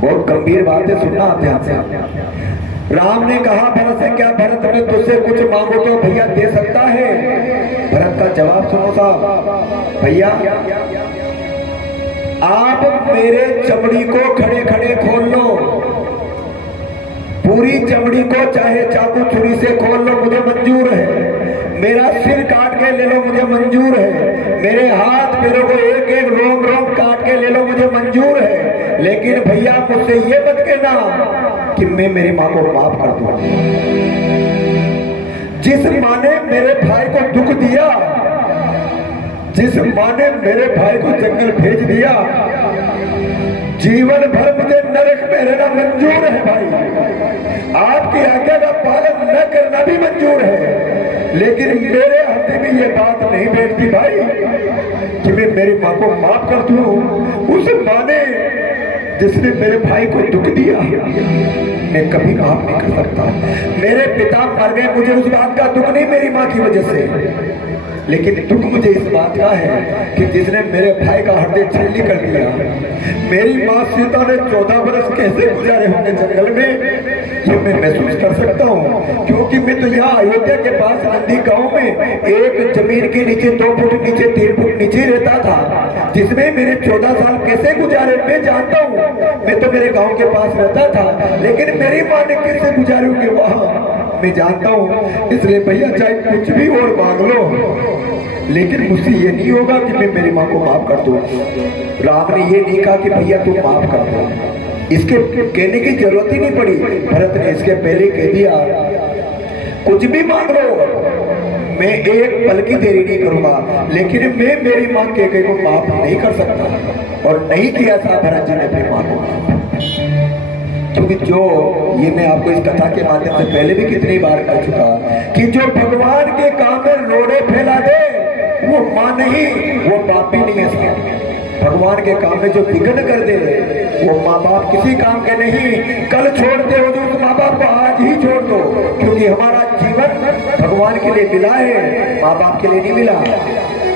बहुत गंभीर बात है, सुनना ध्यान से। राम ने कहा भरत से क्या भरत मैं तुझसे कुछ मांगो तो भैया दे सकता है? भरत का जवाब सुनो साहब, भैया आप मेरे चमड़ी को खड़े खड़े खोल लो, पूरी चमड़ी को चाहे चाकू छुरी से खोल लो मुझे मंजूर है, मेरा सिर काट के ले लो मुझे मंजूर है, मेरे हाथ पैरों को एक एक रोम रोम काट के ले लो मुझे मंजूर है, लेकिन भैया मुझसे ये मत कहना कि मैं मेरी माँ को माफ कर दूं। जिस माँ ने मेरे भाई को दुख दिया, जिस माँ ने मेरे भाई को जंगल भेज दिया, जीवन भर मुझे नरक में रहना मंजूर है भाई, आपकी आज्ञा का पालन न करना भी मंजूर है, लेकिन मेरे हृदय में ये बात नहीं बैठती भाई कि मैं मेरी माँ को माफ कर दूं। उस माँ ने जिसने मेरे भाई को दुख दिया मैं कभी माफ नहीं कर सकता। मेरे पिता मर गए, मुझे उस बात का दुख नहीं मेरी माँ की वजह से, लेकिन दुख मुझे इस बात का है कि जिसने मेरे भाई का हृदय छलनी कर दिया। मेरी माँ सीता ने 14 वर्ष कैसे गुजारे होंगे जंगल में, ये मैं महसूस कर सकता हूँ, क्योंकि मैं तो यहाँ अयोध्या के पास नंदी गांव में एक जमीन के नीचे 2 फुट नीचे 3 फुट नीचे रहता था, जिसमें मेरे 14 साल कैसे गुजारे मैं जानता हूँ। मैं तो मेरे गाँव के पास रहता था, लेकिन मेरी माँ ने कैसे गुजारे होंगे वहाँ मैं जानता हूँ। इसलिए भैया चाहे कुछ भी और मांग लो, लेकिन मुझसे ये नहीं होगा कि मैं मेरी माँ को माफ कर दूं। राम ने ये नहीं कहा कि भैया तू माफ कर दो, इसके कहने की जरूरत ही नहीं पड़ी। भरत ने इसके पहले कह दिया कुछ भी मांग लो, मैं एक पल की देरी नहीं करूंगा, लेकिन मैं मेरी माँ कैकेयी को माफ नहीं कर सकता। और नहीं किया था भरत जी ने अपनी माँ को, क्योंकि जो ये मैं आपको इस कथा के माध्यम से पहले भी कितनी बार कह चुका कि जो भगवान के काम में रोड़े फैला दे वो माँ नहीं, वो बाप भी नहीं है साहब। भगवान के काम में जो विघ्न कर दे वो माँ बाप किसी काम के नहीं। कल छोड़ते हो जो उस माँ बाप को आज ही छोड़ दो, क्योंकि क्योंकि हमारा जीवन भगवान के लिए मिला है, माँ बाप के लिए नहीं मिला।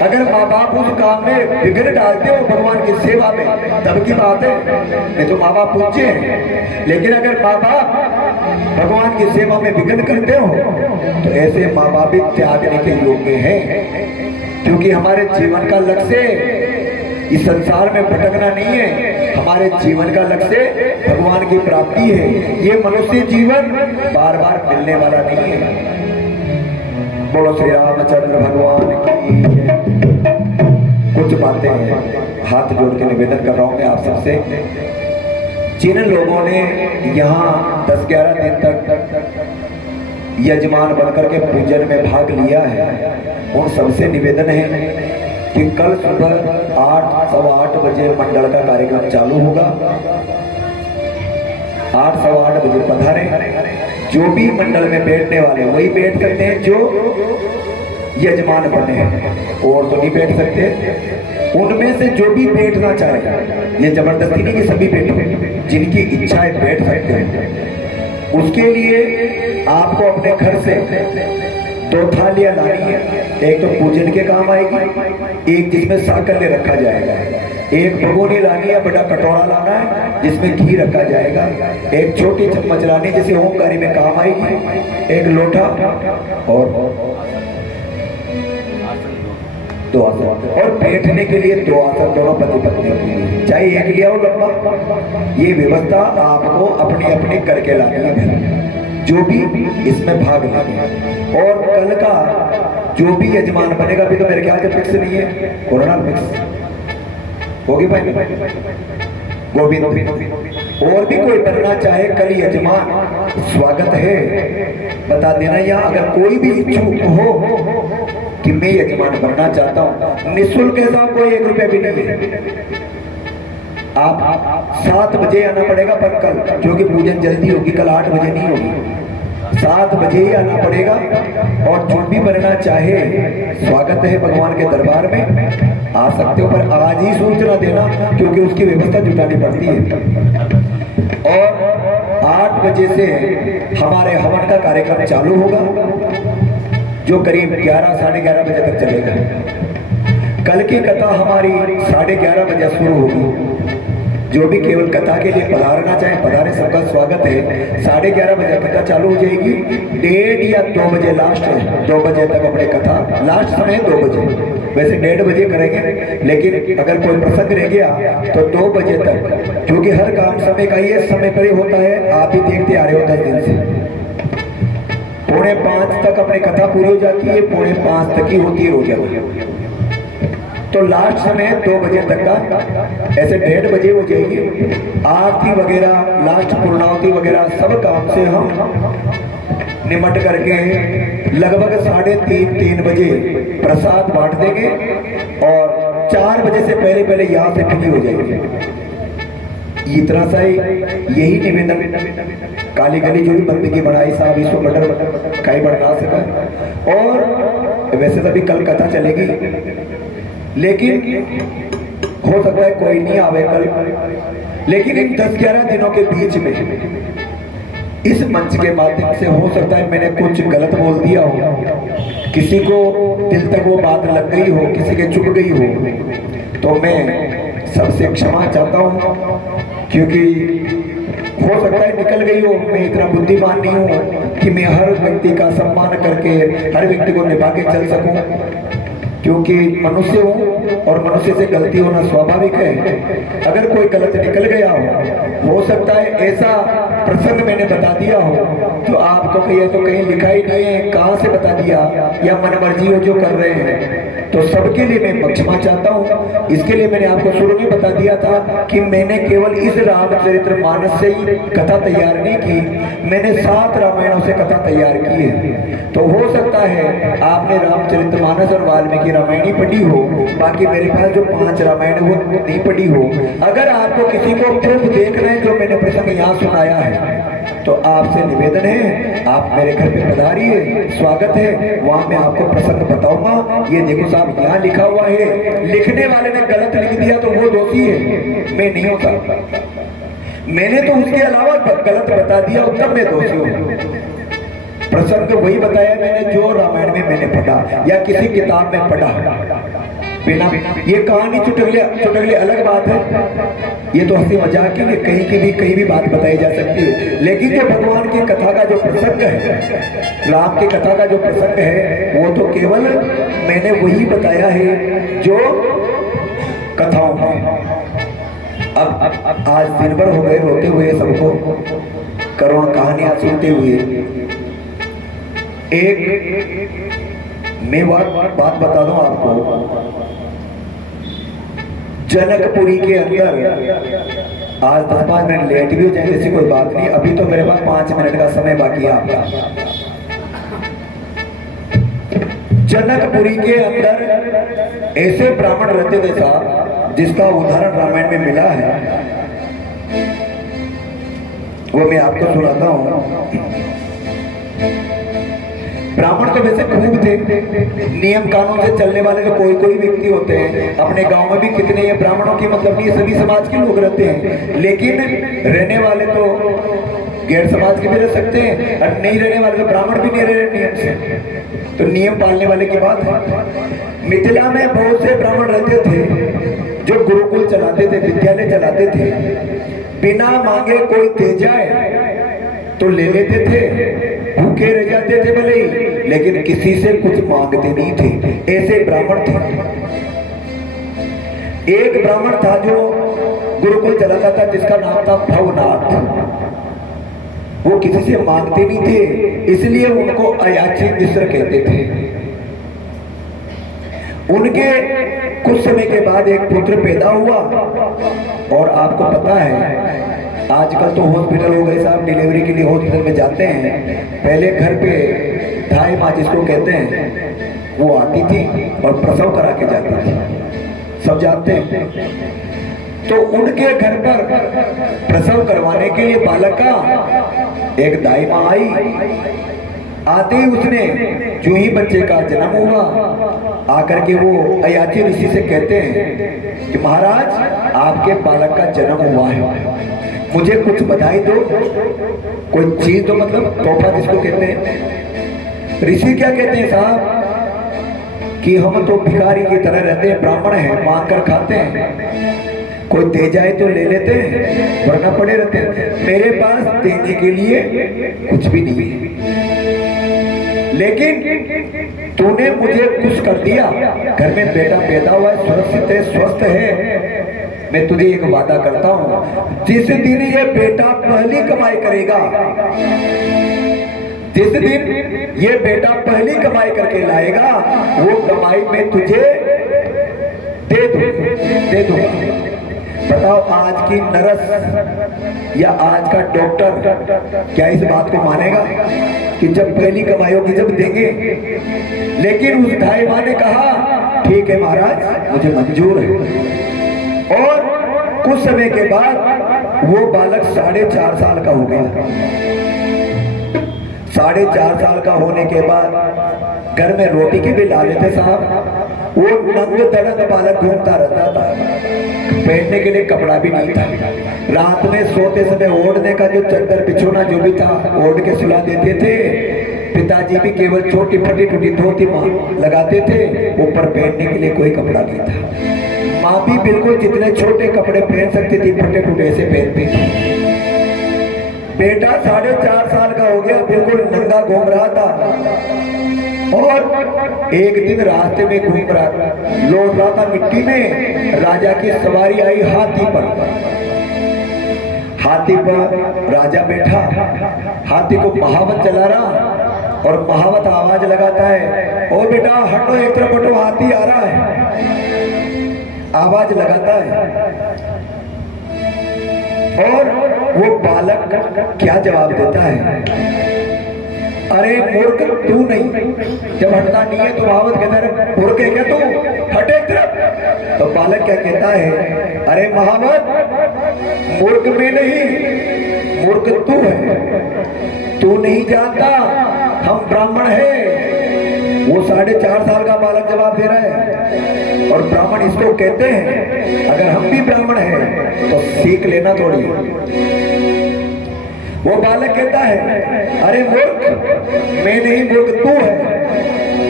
अगर माँ बाप उस काम में विघ्न डालते हो भगवान की सेवा में तब की बात है, नहीं तो माँ बाप पूज्य हैं। लेकिन अगर माँ बाप भगवान की सेवा में विघ्न करते हो तो ऐसे माँ बाप भी त्यागने के योग्य हैं, क्योंकि हमारे जीवन का लक्ष्य इस संसार में भटकना नहीं है, हमारे जीवन का लक्ष्य भगवान की प्राप्ति है। ये मनुष्य जीवन बार बार मिलने वाला नहीं है। बोलो श्री रामचंद्र भगवान की जय। कुछ बातें हैं, हाथ जोड़ के निवेदन कर रहा हूं मैं आप सबसे। जिन लोगों ने यहाँ 10-11 दिन तक यजमान बनकर के पूजन में भाग लिया है, उन सबसे निवेदन है कि कल सुबह 8-8:15 बजे मंडल का कार्यक्रम चालू होगा। 8-8:15 बजे पधारें। जो भी मंडल में बैठने वाले वही बैठ सकते हैं जो यजमान बने हैं, और तो नहीं बैठ सकते। उनमें से जो भी बैठना चाहे, ये जबरदस्ती नहीं कि सभी बैठो, जिनकी इच्छा है बैठ सकते हैं। उसके लिए आपको अपने घर से 2 थालियां लानी है। एक तो पूजन के काम आएगी, एक जिसमें साकल्य रखा जाएगा। एक भगोनी लानी है, बड़ा कटोरा लाना है जिसमें घी रखा जाएगा। एक छोटी चम्मच लानी जैसे ओमकारी में काम आएगी। एक लोटा और 2 आसन, और बैठने के लिए 2 आसन दोनों पति पत्नी के लिए, चाहे एक लिया हो लंबा। ये व्यवस्था आपको अपनी अपनी करके लानी है जो भी इसमें भाग लेंगे। और कल का जो भी यजमान बनेगा, अभी तो मेरे ख्याल से फिक्स नहीं है, कोरोना फिक्स होगी भाई गोविंद। और भी कोई बनना चाहे कल यजमान, स्वागत है। बता देना यहाँ अगर कोई भी इच्छुक हो कि मैं यजमान बनना चाहता हूँ, निःशुल्क है साहब, कोई 1 रुपया भी नहीं है। आप 7 बजे आना पड़ेगा, पर कल क्योंकि पूजन जल्दी होगी, कल 8 बजे नहीं होगी, 7 बजे ही आना पड़ेगा। और जो भी बनना चाहे स्वागत है भगवान के दरबार में, आ सकते हो, पर आज ही सूचना देना क्योंकि उसकी व्यवस्था जुटानी पड़ती है। और 8 बजे से हमारे हवन का कार्यक्रम चालू होगा जो करीब 11-11:30 बजे तक चलेगा। कल की कथा हमारी 11:30 बजे शुरू होगी। जो भी केवल कथा के लिए पधारना चाहे पधारे, सबका स्वागत है। 11:30 बजे कथा चालू हो जाएगी। 1:30 या 2 बजे लास्ट है, 2 बजे तक अपने कथा, लास्ट समय 2 बजे, वैसे 1:30 बजे करेंगे, लेकिन अगर कोई प्रसंग रह गया तो 2 बजे तक, क्योंकि हर काम समय का ही समय पर ही होता है। आप ही देखते आ रहे हो 10 दिन से। 4:45 तक अपनी कथा पूरी हो जाती है, 4:45 तक ही होती है रोजाना। तो लास्ट समय 2 बजे तक का, ऐसे 1:30 बजे हो जाएगी। आरती वगैरह, लास्ट पूर्णावती वगैरह सब काम से हम निमट करके लगभग 3:30 बजे प्रसाद बांट देंगे और 4 बजे से पहले पहले यहाँ से फ्री हो जाएगी। इतना सा ही यही निवेदन। काली गली जो भी बंदगी बढ़ाई साहब, इसको मटर कहीं बढ़ा सका। और वैसे तभी कल कथा चलेगी, लेकिन हो सकता है कोई नहीं आवे कल, लेकिन इन 10-11 दिनों के बीच में इस मंच के माध्यम से हो सकता है मैंने कुछ गलत बोल दिया हो, किसी को दिल तक वो बात लग गई हो, किसी के चुभ गई हो, तो मैं सबसे क्षमा चाहता हूँ, क्योंकि हो सकता है निकल गई हो। मैं इतना बुद्धिमान नहीं हूँ कि मैं हर व्यक्ति का सम्मान करके हर व्यक्ति को निभा के चल सकूं, क्योंकि मनुष्य हूँ और मनुष्य से गलती होना स्वाभाविक है। अगर कोई गलत निकल गया हो सकता है ऐसा प्रसंग मैंने बता दिया हो तो आपको कहिए तो कहीं लिखा ही नहीं है, कहाँ से बता दिया, या मनमर्जी हो जो कर रहे हैं, तो सबके लिए मैं क्षमा चाहता हूँ। इसके लिए मैंने आपको शुरू में बता दिया था कि मैंने केवल इस रामचरितमानस से ही कथा तैयार नहीं की, मैंने 7 रामायणों से कथा तैयार की है। तो हो सकता है आपने रामचरितमानस और वाल्मीकि रामायण ही पढ़ी हो, बाकी मेरे पास जो 5 रामायण वो नहीं पढ़ी हो। अगर आपको किसी को प्रूफ देखना है जो मैंने प्रसंग यहाँ सुनाया है, तो आपसे निवेदन है आप मेरे घर पे पधारिए, स्वागत है। वहां मैं आपको प्रसंग बताऊंगा। ये देखो साहब यहाँ लिखा हुआ है, लिखने वाले ने गलत लिख दिया तो वो दोषी है, मैं नहीं होता। मैंने तो उसके अलावा गलत बता दिया, तब मैं दोषी हूँ। प्रसंग वही बताया मैंने जो रामायण में मैंने पढ़ा या किसी किताब में पढ़ा। बिना ये कहानी चुटकुले अलग बात है, ये तो हंसी मजाक के लिए कहीं भी बात बताई जा सकती है। लेकिन जो भगवान की कथा का जो प्रसंग है, राम की कथा का जो प्रसंग है, वो तो केवल मैंने वही बताया है जो कथाओं में। अब आज दिन भर हो गए रोते हुए सबको, करुण कहानियां सुनते हुए। एक मैं बात बता दूं आपको, जनकपुरी के अंदर आज 10-5 मिनट लेट भी हो जाए ऐसी कोई बात नहीं, अभी तो मेरे पास 5 मिनट का समय बाकी है आपका। जनकपुरी के अंदर ऐसे ब्राह्मण रहते थे साहब, जिसका उदाहरण रामायण में मिला है, वो मैं आपको सुनाता हूं। ब्राह्मण तो वैसे खूब थे, नियम कानून से चलने वाले तो कोई व्यक्ति होते हैं। अपने गांव में भी कितने ये ब्राह्मणों की मतलब नहीं, सभी समाज के लोग रहते हैं, लेकिन रहने वाले तो गैर समाज के भी रह सकते हैं, और नहीं रहने वाले तो ब्राह्मण भी नहीं रह रहे नियम से, तो नियम पालने वाले की बात है। मिथिला में बहुत से ब्राह्मण रहते थे जो गुरुकुल चलाते थे, विद्यालय चलाते थे। बिना मांगे कोई दे जाए तो ले लेते थे, भूखे रह जाते थे भले ही, लेकिन किसी से कुछ मांगते नहीं थे। ऐसे ब्राह्मण थे। एक ब्राह्मण था जो गुरुकुल चलाता था, जिसका नाम था भवनाथ। वो किसी से मांगते नहीं थे, इसलिए उनको अयाची मिश्र कहते थे। उनके कुछ समय के बाद एक पुत्र पैदा हुआ, और आपको पता है आजकल तो हॉस्पिटल हो गए साहब, डिलीवरी के लिए हॉस्पिटल में जाते हैं। पहले घर पे धाई माँ जिसको कहते हैं, वो आती थी और प्रसव करा के जाती थी, सब जानते हैं। तो उनके घर पर प्रसव करवाने के लिए बालक का एक दाई माँ आई। आते ही उसने जो ही बच्चे का जन्म हुआ, आकर के वो अयाची ऋषि से कहते हैं कि महाराज आपके बालक का जन्म हुआ है, मुझे कुछ बधाई दो, कोई चीज दो, मतलब तोहफा जिसको कहते हैं। ऋषि क्या कहते हैं साहब कि हम तो भिखारी की तरह रहते हैं, ब्राह्मण हैं, मांग कर खाते हैं, कोई दे जाए तो ले लेते हैं, वरना पड़े रहते हैं। मेरे पास देने के लिए कुछ भी नहीं है, लेकिन तूने मुझे खुश कर दिया, घर में बेटा पैदा हुआ है, सुरक्षित है, स्वस्थ है। मैं तुझे एक वादा करता हूं, जिस दिन ये बेटा पहली कमाई करेगा, जिस दिन ये बेटा पहली कमाई करके लाएगा, वो कमाई मैं तुझे दे दूंगा। बताओ आज की नर्स या आज का डॉक्टर क्या इस बात को मानेगा कि जब पहली कमाई होगी जब देंगे? लेकिन उस धाई माँ ने कहा ठीक है महाराज, मुझे मंजूर है। और कुछ समय के बाद वो बालक 4.5 साल का हो गया। 4.5 साल का होने के बाद घर में रोटी के भी ला लेते साहब, वो नंग दड़ंग बालक घूमता रहता था, पहनने के लिए कपड़ा भी नहीं था। रात में सोते समय ओढ़ने का जो चादर बिछोना जो भी था ओढ़ के सुला देते थे। पिताजी भी केवल छोटी फटी टूटी धोती लगाते थे, ऊपर पहनने के लिए कोई कपड़ा नहीं था। माँ भी बिल्कुल जितने छोटे कपड़े पहन सकती थी फटे टूटे ऐसे पहनती थी। बेटा 4.5 साल का हो गया, बिल्कुल नंगा घूम रहा था, और एक दिन रास्ते में घूम रहा लौट रहा था मिट्टी में, राजा की सवारी आई हाथी पर। हाथी पर राजा बैठा, हाथी को महावत चला रहा, और महावत आवाज लगाता है, ओ बेटा हटो, एक तरफ हटो, हाथी आ रहा है, आवाज लगाता है। और वो बालक क्या जवाब देता है, अरे मूर्ख तू नहीं, जब हटता नहीं है तो महावत कहता है मूर्ख है क्या तू, हटे एक तरफ। तो बालक क्या कहता है, अरे महावत मूर्ख में नहीं, मूर्ख तू है, तू नहीं जानता हम ब्राह्मण हैं। वो 4.5 साल का बालक जवाब दे रहा है, और ब्राह्मण इसको कहते हैं। अगर हम भी ब्राह्मण हैं तो सीख लेना थोड़ी। वो बालक कहता है, अरे मूर्ख, मैं नहीं मूर्ख, तू है।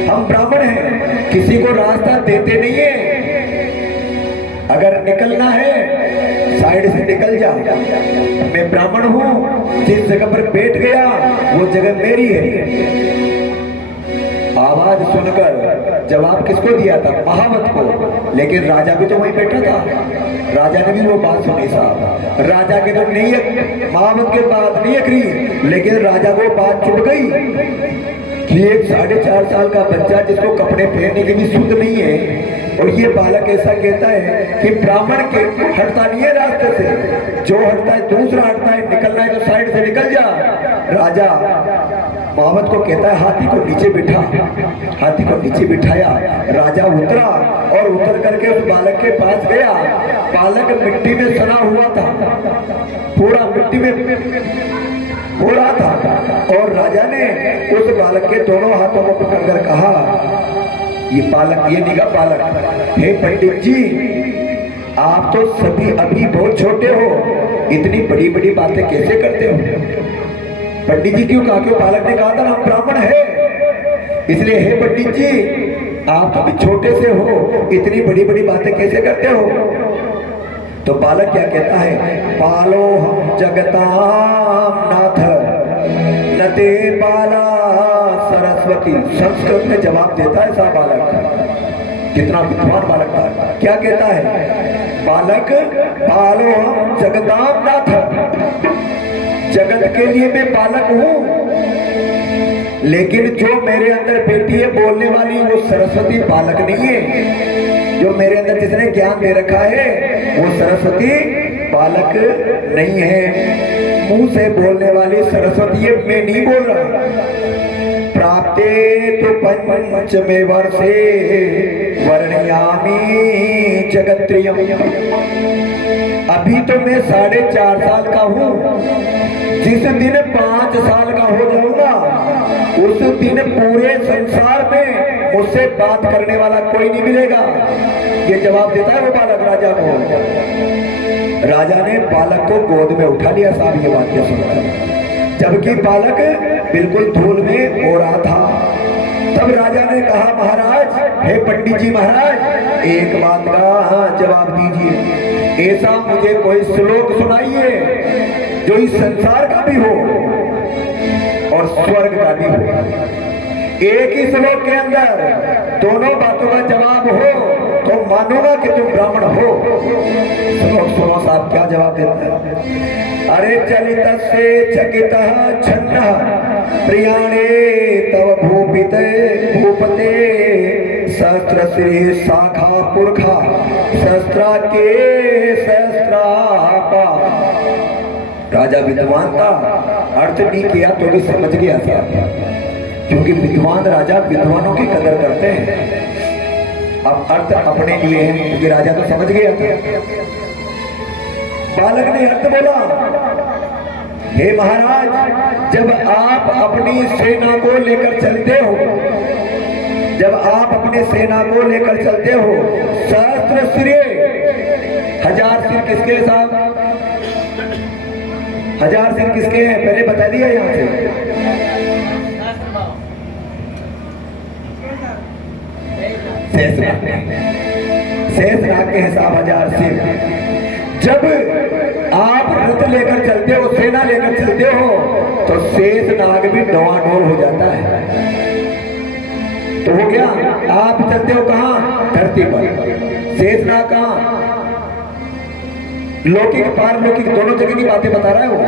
हम ब्राह्मण हैं, किसी को रास्ता देते नहीं है। अगर निकलना है साइड से निकल जा। मैं ब्राह्मण हूं, जिस जगह पर बैठ गया वो जगह मेरी है। आवाज सुनकर जवाब किसको दिया था? महावत को। लेकिन राजा भी तो वहीं बैठा था, राजा ने भी वो बात सुनी साहब। राजा के तो नहीं, महावत के बात नहीं अखरी, लेकिन राजा को बात चुभ गई कि एक 4.5 साल का बच्चा जिसको कपड़े पहनने की भी शुद्ध नहीं है, और ये बालक ऐसा कहता है कि ब्राह्मण के हटता नहीं है रास्ते से, जो हटता है दूसरा हटता है, निकलना है तो साइड से निकल जा। राजा महावत को कहता है, हाथी को नीचे बिठा। हाथी को नीचे बिठाया, राजा उतरा और उतर करके उस बालक के पास गया। बालक मिट्टी में सना हुआ था, पूरा मिट्टी में हो रहा था, और राजा ने उस बालक के दोनों हाथों को पकड़कर कहा, ये बालक, ये निगाह बालक, हे पंडित जी, आप तो सभी अभी बहुत छोटे हो, इतनी बड़ी बड़ी बातें कैसे करते हो? पंडित जी क्यों कहा? क्यों? बालक ने कहा था ना, हम ब्राह्मण है, इसलिए हे पंडित जी, आप तो अभी छोटे से हो, इतनी बड़ी बड़ी बातें कैसे करते हो? तो बालक क्या कहता है, पालो हम जगताम नाथ नते बाला सरस्वती। संस्कृत में जवाब देता है साहब बालक, कितना विद्वान बालक था। क्या कहता है बालक? पालो हम जगताम नाथ, जगत के लिए मैं बालक हूं, लेकिन जो मेरे अंदर बेटी है बोलने वाली, वो सरस्वती बालक नहीं है। जो मेरे अंदर जिसने ज्ञान दे रखा है वो सरस्वती बालक नहीं है। मुंह से बोलने वाली सरस्वती है, मैं नहीं बोल रहा। प्राप्ते तो पंचमे वर्षे वर्णयामी जगत्रियम। अभी तो मैं 4.5 साल का हूं, जिस दिन 5 साल का हो जाऊंगा उस दिन पूरे संसार में मुझसे बात करने वाला कोई नहीं मिलेगा। ये जवाब देता है वो बालक राजा को। राजा ने बालक को गोद में उठा लिया साहब, ये वाक्य सुनकर, जबकि बालक बिल्कुल धूल में हो रहा था। तब राजा ने कहा, महाराज, हे पंडित जी महाराज, एक बात का जवाब दीजिए। ऐसा मुझे कोई श्लोक सुनाइए जो इस संसार का भी हो और स्वर्ग का भी हो। एक ही श्लोक के अंदर दोनों बातों का जवाब हो तो मानूंगा कि तुम ब्राह्मण हो। श्लोक सुनो साहब, क्या जवाब देता है। अरे चलित से चकित छन्न प्रियाणे तव भूपते सहस्त्र श्री शाखा पुरखा सहस्त्रा के सहस्त्रापा। राजा विद्वान था, अर्थ नहीं किया तो भी समझ गया था, क्योंकि विद्वान राजा विद्वानों की कदर करते हैं। अब अर्थ अपने लिए है, क्योंकि राजा तो समझ गया था। बालक ने अर्थ बोला, हे महाराज, जब आप अपनी सेना को लेकर चलते हो, जब आप अपने सेना को लेकर चलते हो, सहस्त्र सिरे, 1000 सिर किसके साथ? 1000 सिर किसके हैं? पहले बता दिया यहां से। शेषनाग के हिसाब 1000 सिर। जब आप रथ लेकर चलते हो, सेना लेकर चलते हो, तो शेषनाग भी डवाडोल हो जाता है। तो हो गया, आप चलते हो कहां? धरती पर। शेषनाग कहां? लौकिक पारलौकिक दोनों जगह की बातें बता रहा है वो।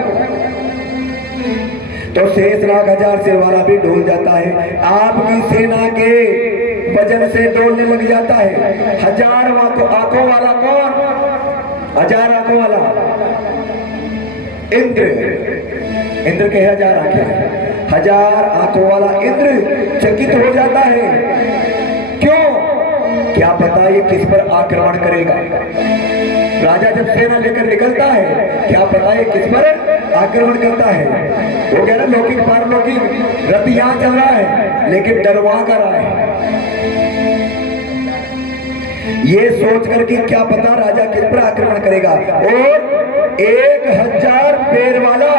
तो शेषनाग 1000 सिर वाला भी डोल जाता है। आपकी सेना के वजन से डोलने लग जाता है। 1000 आंखों वाला कौन? 1000 आंखों वाला इंद्र। इंद्र के 1000 आंखें। 1000 आंखों वाला इंद्र चकित हो जाता है। क्यों? क्या पता ये किस पर आक्रमण करेगा। राजा जब सेना लेकर निकलता है, क्या पता है किस पर आक्रमण करता है। वो कह रहा लौकिक पारलौकिक रथ यहां चल रहा है, लेकिन डर वहां कर रहा है। ये सोच कर कि क्या पता राजा किस पर आक्रमण करेगा। और 1000 पैर वाला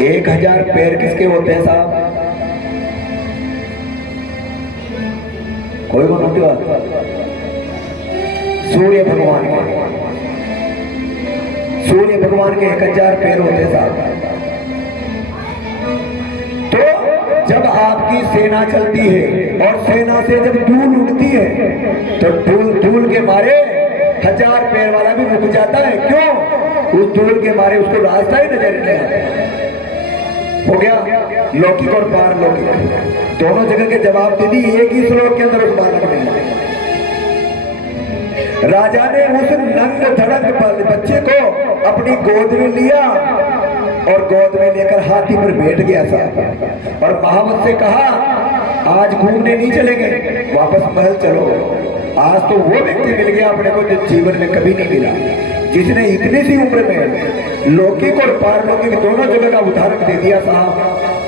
1000 पैर किसके होते हैं साहब? कोई को नोटी बात? सूर्य भगवान के, सूर्य भगवान के 1000 पैर होते हैं साहब। तो जब आपकी सेना चलती है और सेना से जब धूल उड़ती है तो धूल के मारे 1000 पैर वाला भी रुक जाता है। क्यों? उस धूल के मारे उसको रास्ता ही नजर नहीं आता। हो गया लौकिक और पारलौकिक, दोनों जगह के जवाब दे दी एक ही श्लोक के अंदर उस बालक ने। राजा ने उस नंग धड़क बच्चे को अपनी गोद में लिया और गोद में लेकर हाथी पर बैठ गया साहब, और महावत से कहा आज घूमने नहीं चलेंगे, वापस महल चलो। आज तो वो व्यक्ति मिल गया अपने को जो जीवन में कभी नहीं मिला, जिसने इतनी सी उम्र में लौकिक और पारलौकिक दोनों जगह का उदाहरण दे दिया साहब।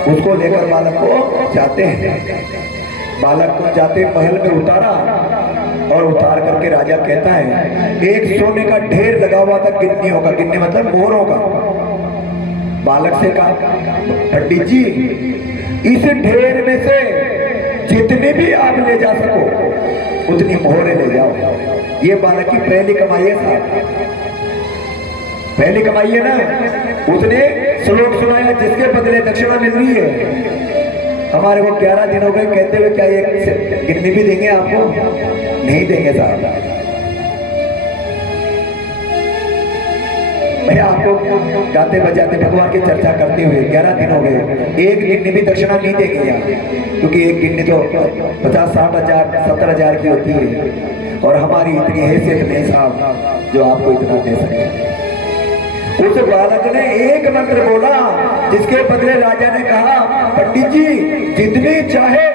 उसको लेकर बालक को जाते हैं, बालक को जाते महल में उतारा और उतार करके राजा कहता है एक सोने का ढेर लगा हुआ था गिन्नियों का, गिन्नी मतलब मोहरों का। बालक से कहा पंडित जी इस ढेर में से जितनी भी आप ले जा सको उतनी मोहरें ले जाओ। ये बालक की पहली कमाई है साहब, पहली कमाई है ना। उसने श्लोक सुनाया जिसके बदले दक्षिणा मिल रही है। हमारे को 11 दिन हो गए कहते हुए, क्या ये गिन्नी भी देंगे आपको? नहीं देंगे साहब। मैं आपको गाते बजाते भगवान की चर्चा करते हुए 11 दिन हो गए, एक गिन्नी भी दक्षिणा नहीं देंगे यहाँ, क्योंकि एक गिन्नी तो 50-60 हजार 70 हजार की होती है और हमारी इतनी हैसियत नहीं साहब जो आपको इतना दे सके। उस बालक ने एक मंत्र बोला जिसके बदले राजा ने कहा पंडित जी जितनी चाहे।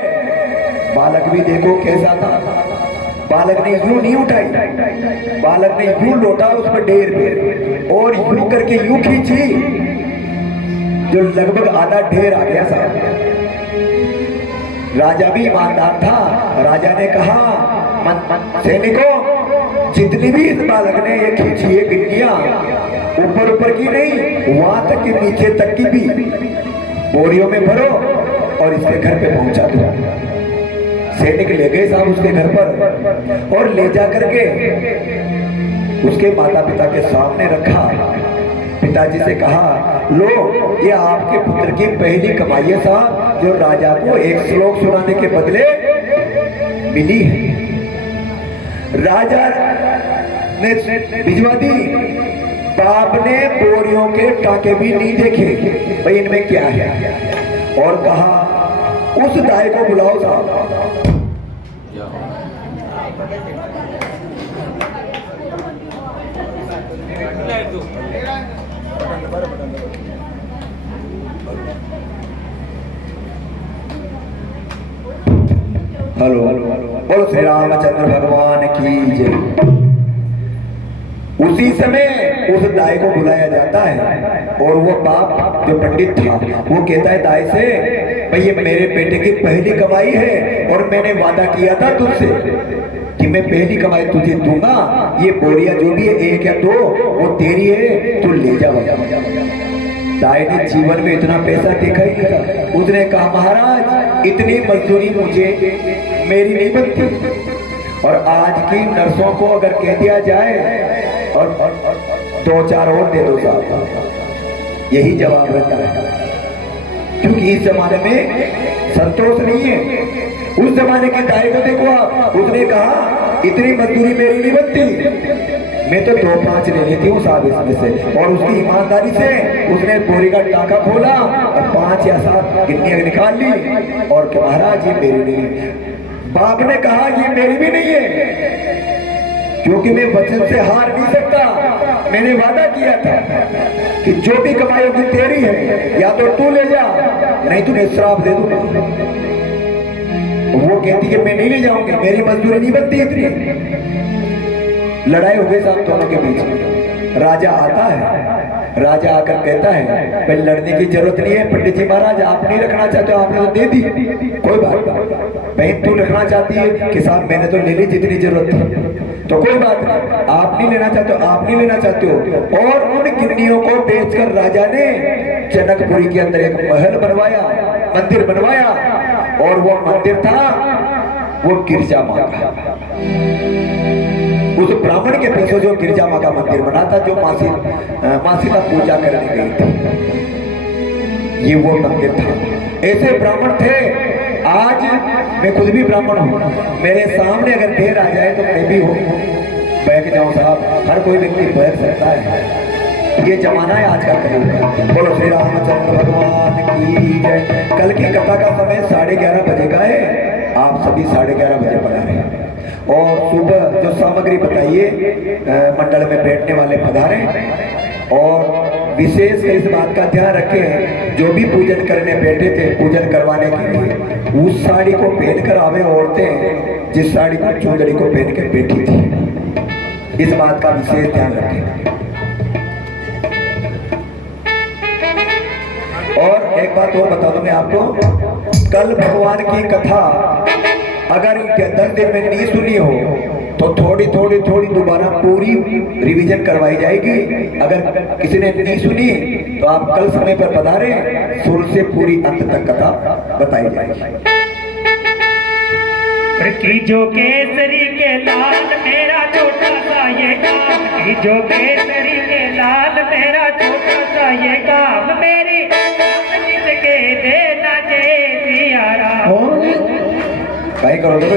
बालक भी देखो कैसा था, बालक ने यूं नहीं उठाई, बालक ने यूं लौटा उस पर ढेर पे और यूं करके यूं खींची जो लगभग आधा ढेर आ गया साहब। राजा भी ईमानदार था, राजा ने कहा सैनिकों जितनी भी इस बालक ने ये खींची है गिट्टियां, ऊपर ऊपर की नहीं वहां तक कि नीचे तक की भी बोरियों में भरो और इसके घर पे पहुंचा दो। सैनिक ले गए साहब उसके घर पर और ले जा करके उसके माता पिता के सामने रखा। पिताजी से कहा लो ये आपके पुत्र की पहली कमाई है साहब जो राजा को एक श्लोक सुनाने के बदले मिली है। राजा ने भिजवा दी। बाप ने बोरियों के टाके भी नहीं देखे भाई इनमें क्या है, और कहा उस दाई को बुलाओ साहब। हेलो बोलो श्री रामचंद्र भगवान की जय। उसी समय उस दाई को बुलाया जाता है और वो बाप जो पंडित था वो कहता है दाई से भाई ये मेरे बेटे की पहली कमाई है और मैंने वादा किया था तुझसे कि मैं पहली कमाई तुझे दूंगा, ये बोरिया जो भी है 1 या 2 वो तेरी है, तू ले जा। दाई ने जीवन में इतना पैसा देखा ही नहीं था। उसने कहा महाराज इतनी मजदूरी मुझे मेरी नहीं बनती, और आज की नर्सों को अगर कह दिया जाए और 2-4 और दे दो साहब, यही जवाब रहता है। क्योंकि इस जमाने में संतोष नहीं है। उस जमाने की दाई को देखो आप, उसने कहा इतनी मजदूरी मेरी नहीं बनती, मैं तो 2-5 ले लेती हूँ साहब इसमें से। और उसकी ईमानदारी से उसने बोरी का टाका खोला और 5 या 7 गिन्नियां निकाल ली और कि महाराज ये मेरी नहीं है। बाप ने कहा ये मेरी भी नहीं है क्योंकि मैं वचन से हार नहीं सकता। मैंने वादा किया था कि जो भी कमाई होगी तेरी है, या तो तू ले जा नहीं तुझे श्राप दे दूंगा। वो कहती है मैं नहीं ले जाऊंगी, मेरी मजदूरी नहीं बनती इतनी। लड़ाई हो गई साहब दोनों के बीच। राजा आता है, राजा आकर कहता है भाई लड़ने की जरूरत नहीं है पंडित जी महाराज, आप नहीं रखना चाहते हो आपने तो दे दी, कोई बात नहीं। बहन तू रखना चाहती है कि साहब मैंने तो ले ली जितनी जरूरत थी, तो कोई बात नहीं। आप नहीं लेना चाहते हो, आप नहीं लेना चाहते हो। और उन गिन्नियों को बेचकर राजा ने जनकपुरी के अंदर एक महल बनवाया, मंदिर बनवाया, और वो मंदिर था वो गिरजा माँ का। उस ब्राह्मण के पैसों जो गिरजा माँ का मंदिर बना था, जो मासी का पूजा करने गई थी, ये वो मंदिर था। ऐसे ब्राह्मण थे। आज मैं खुद भी ब्राह्मण हूँ, मेरे सामने अगर देर आ जाए तो मैं भी हूँ, बैठ जाऊँ साहब, हर कोई व्यक्ति बैठ सकता है। ये जमाना है आज का कलयुग का। बोलो श्री रामचंद्र भगवान की जय। कल की कथा का समय 11:30 बजे का है, आप सभी 11:30 बजे पधारे, और सुबह जो सामग्री बताइए मंडल में बैठने वाले पधारे, और विशेष इस बात का ध्यान रखें, जो भी पूजन करने बैठे थे, पूजन करवाने के लिए उस साड़ी को पहनकर आवे औरतें जिस साड़ी को चुंदड़ी को पहन कर बैठी थी। इस बात का विशेष ध्यान रखें। और एक बात और बता दूं मैं आपको, कल भगवान की कथा अगर 10 दिन में नहीं सुनी हो तो थोड़ी दोबारा पूरी रिवीजन करवाई जाएगी। अगर किसी ने नहीं सुनी तो आप कल समय पर पधारे, शुरू से पूरी अंत तक कथा बताई जाएगी। जो केसरी के लाल मेरा छोटा सा ये काम, जो केसरी के लाल मेरा छोटा सा ये काम, मेरी के देना जे दिया राम। भाई करो तो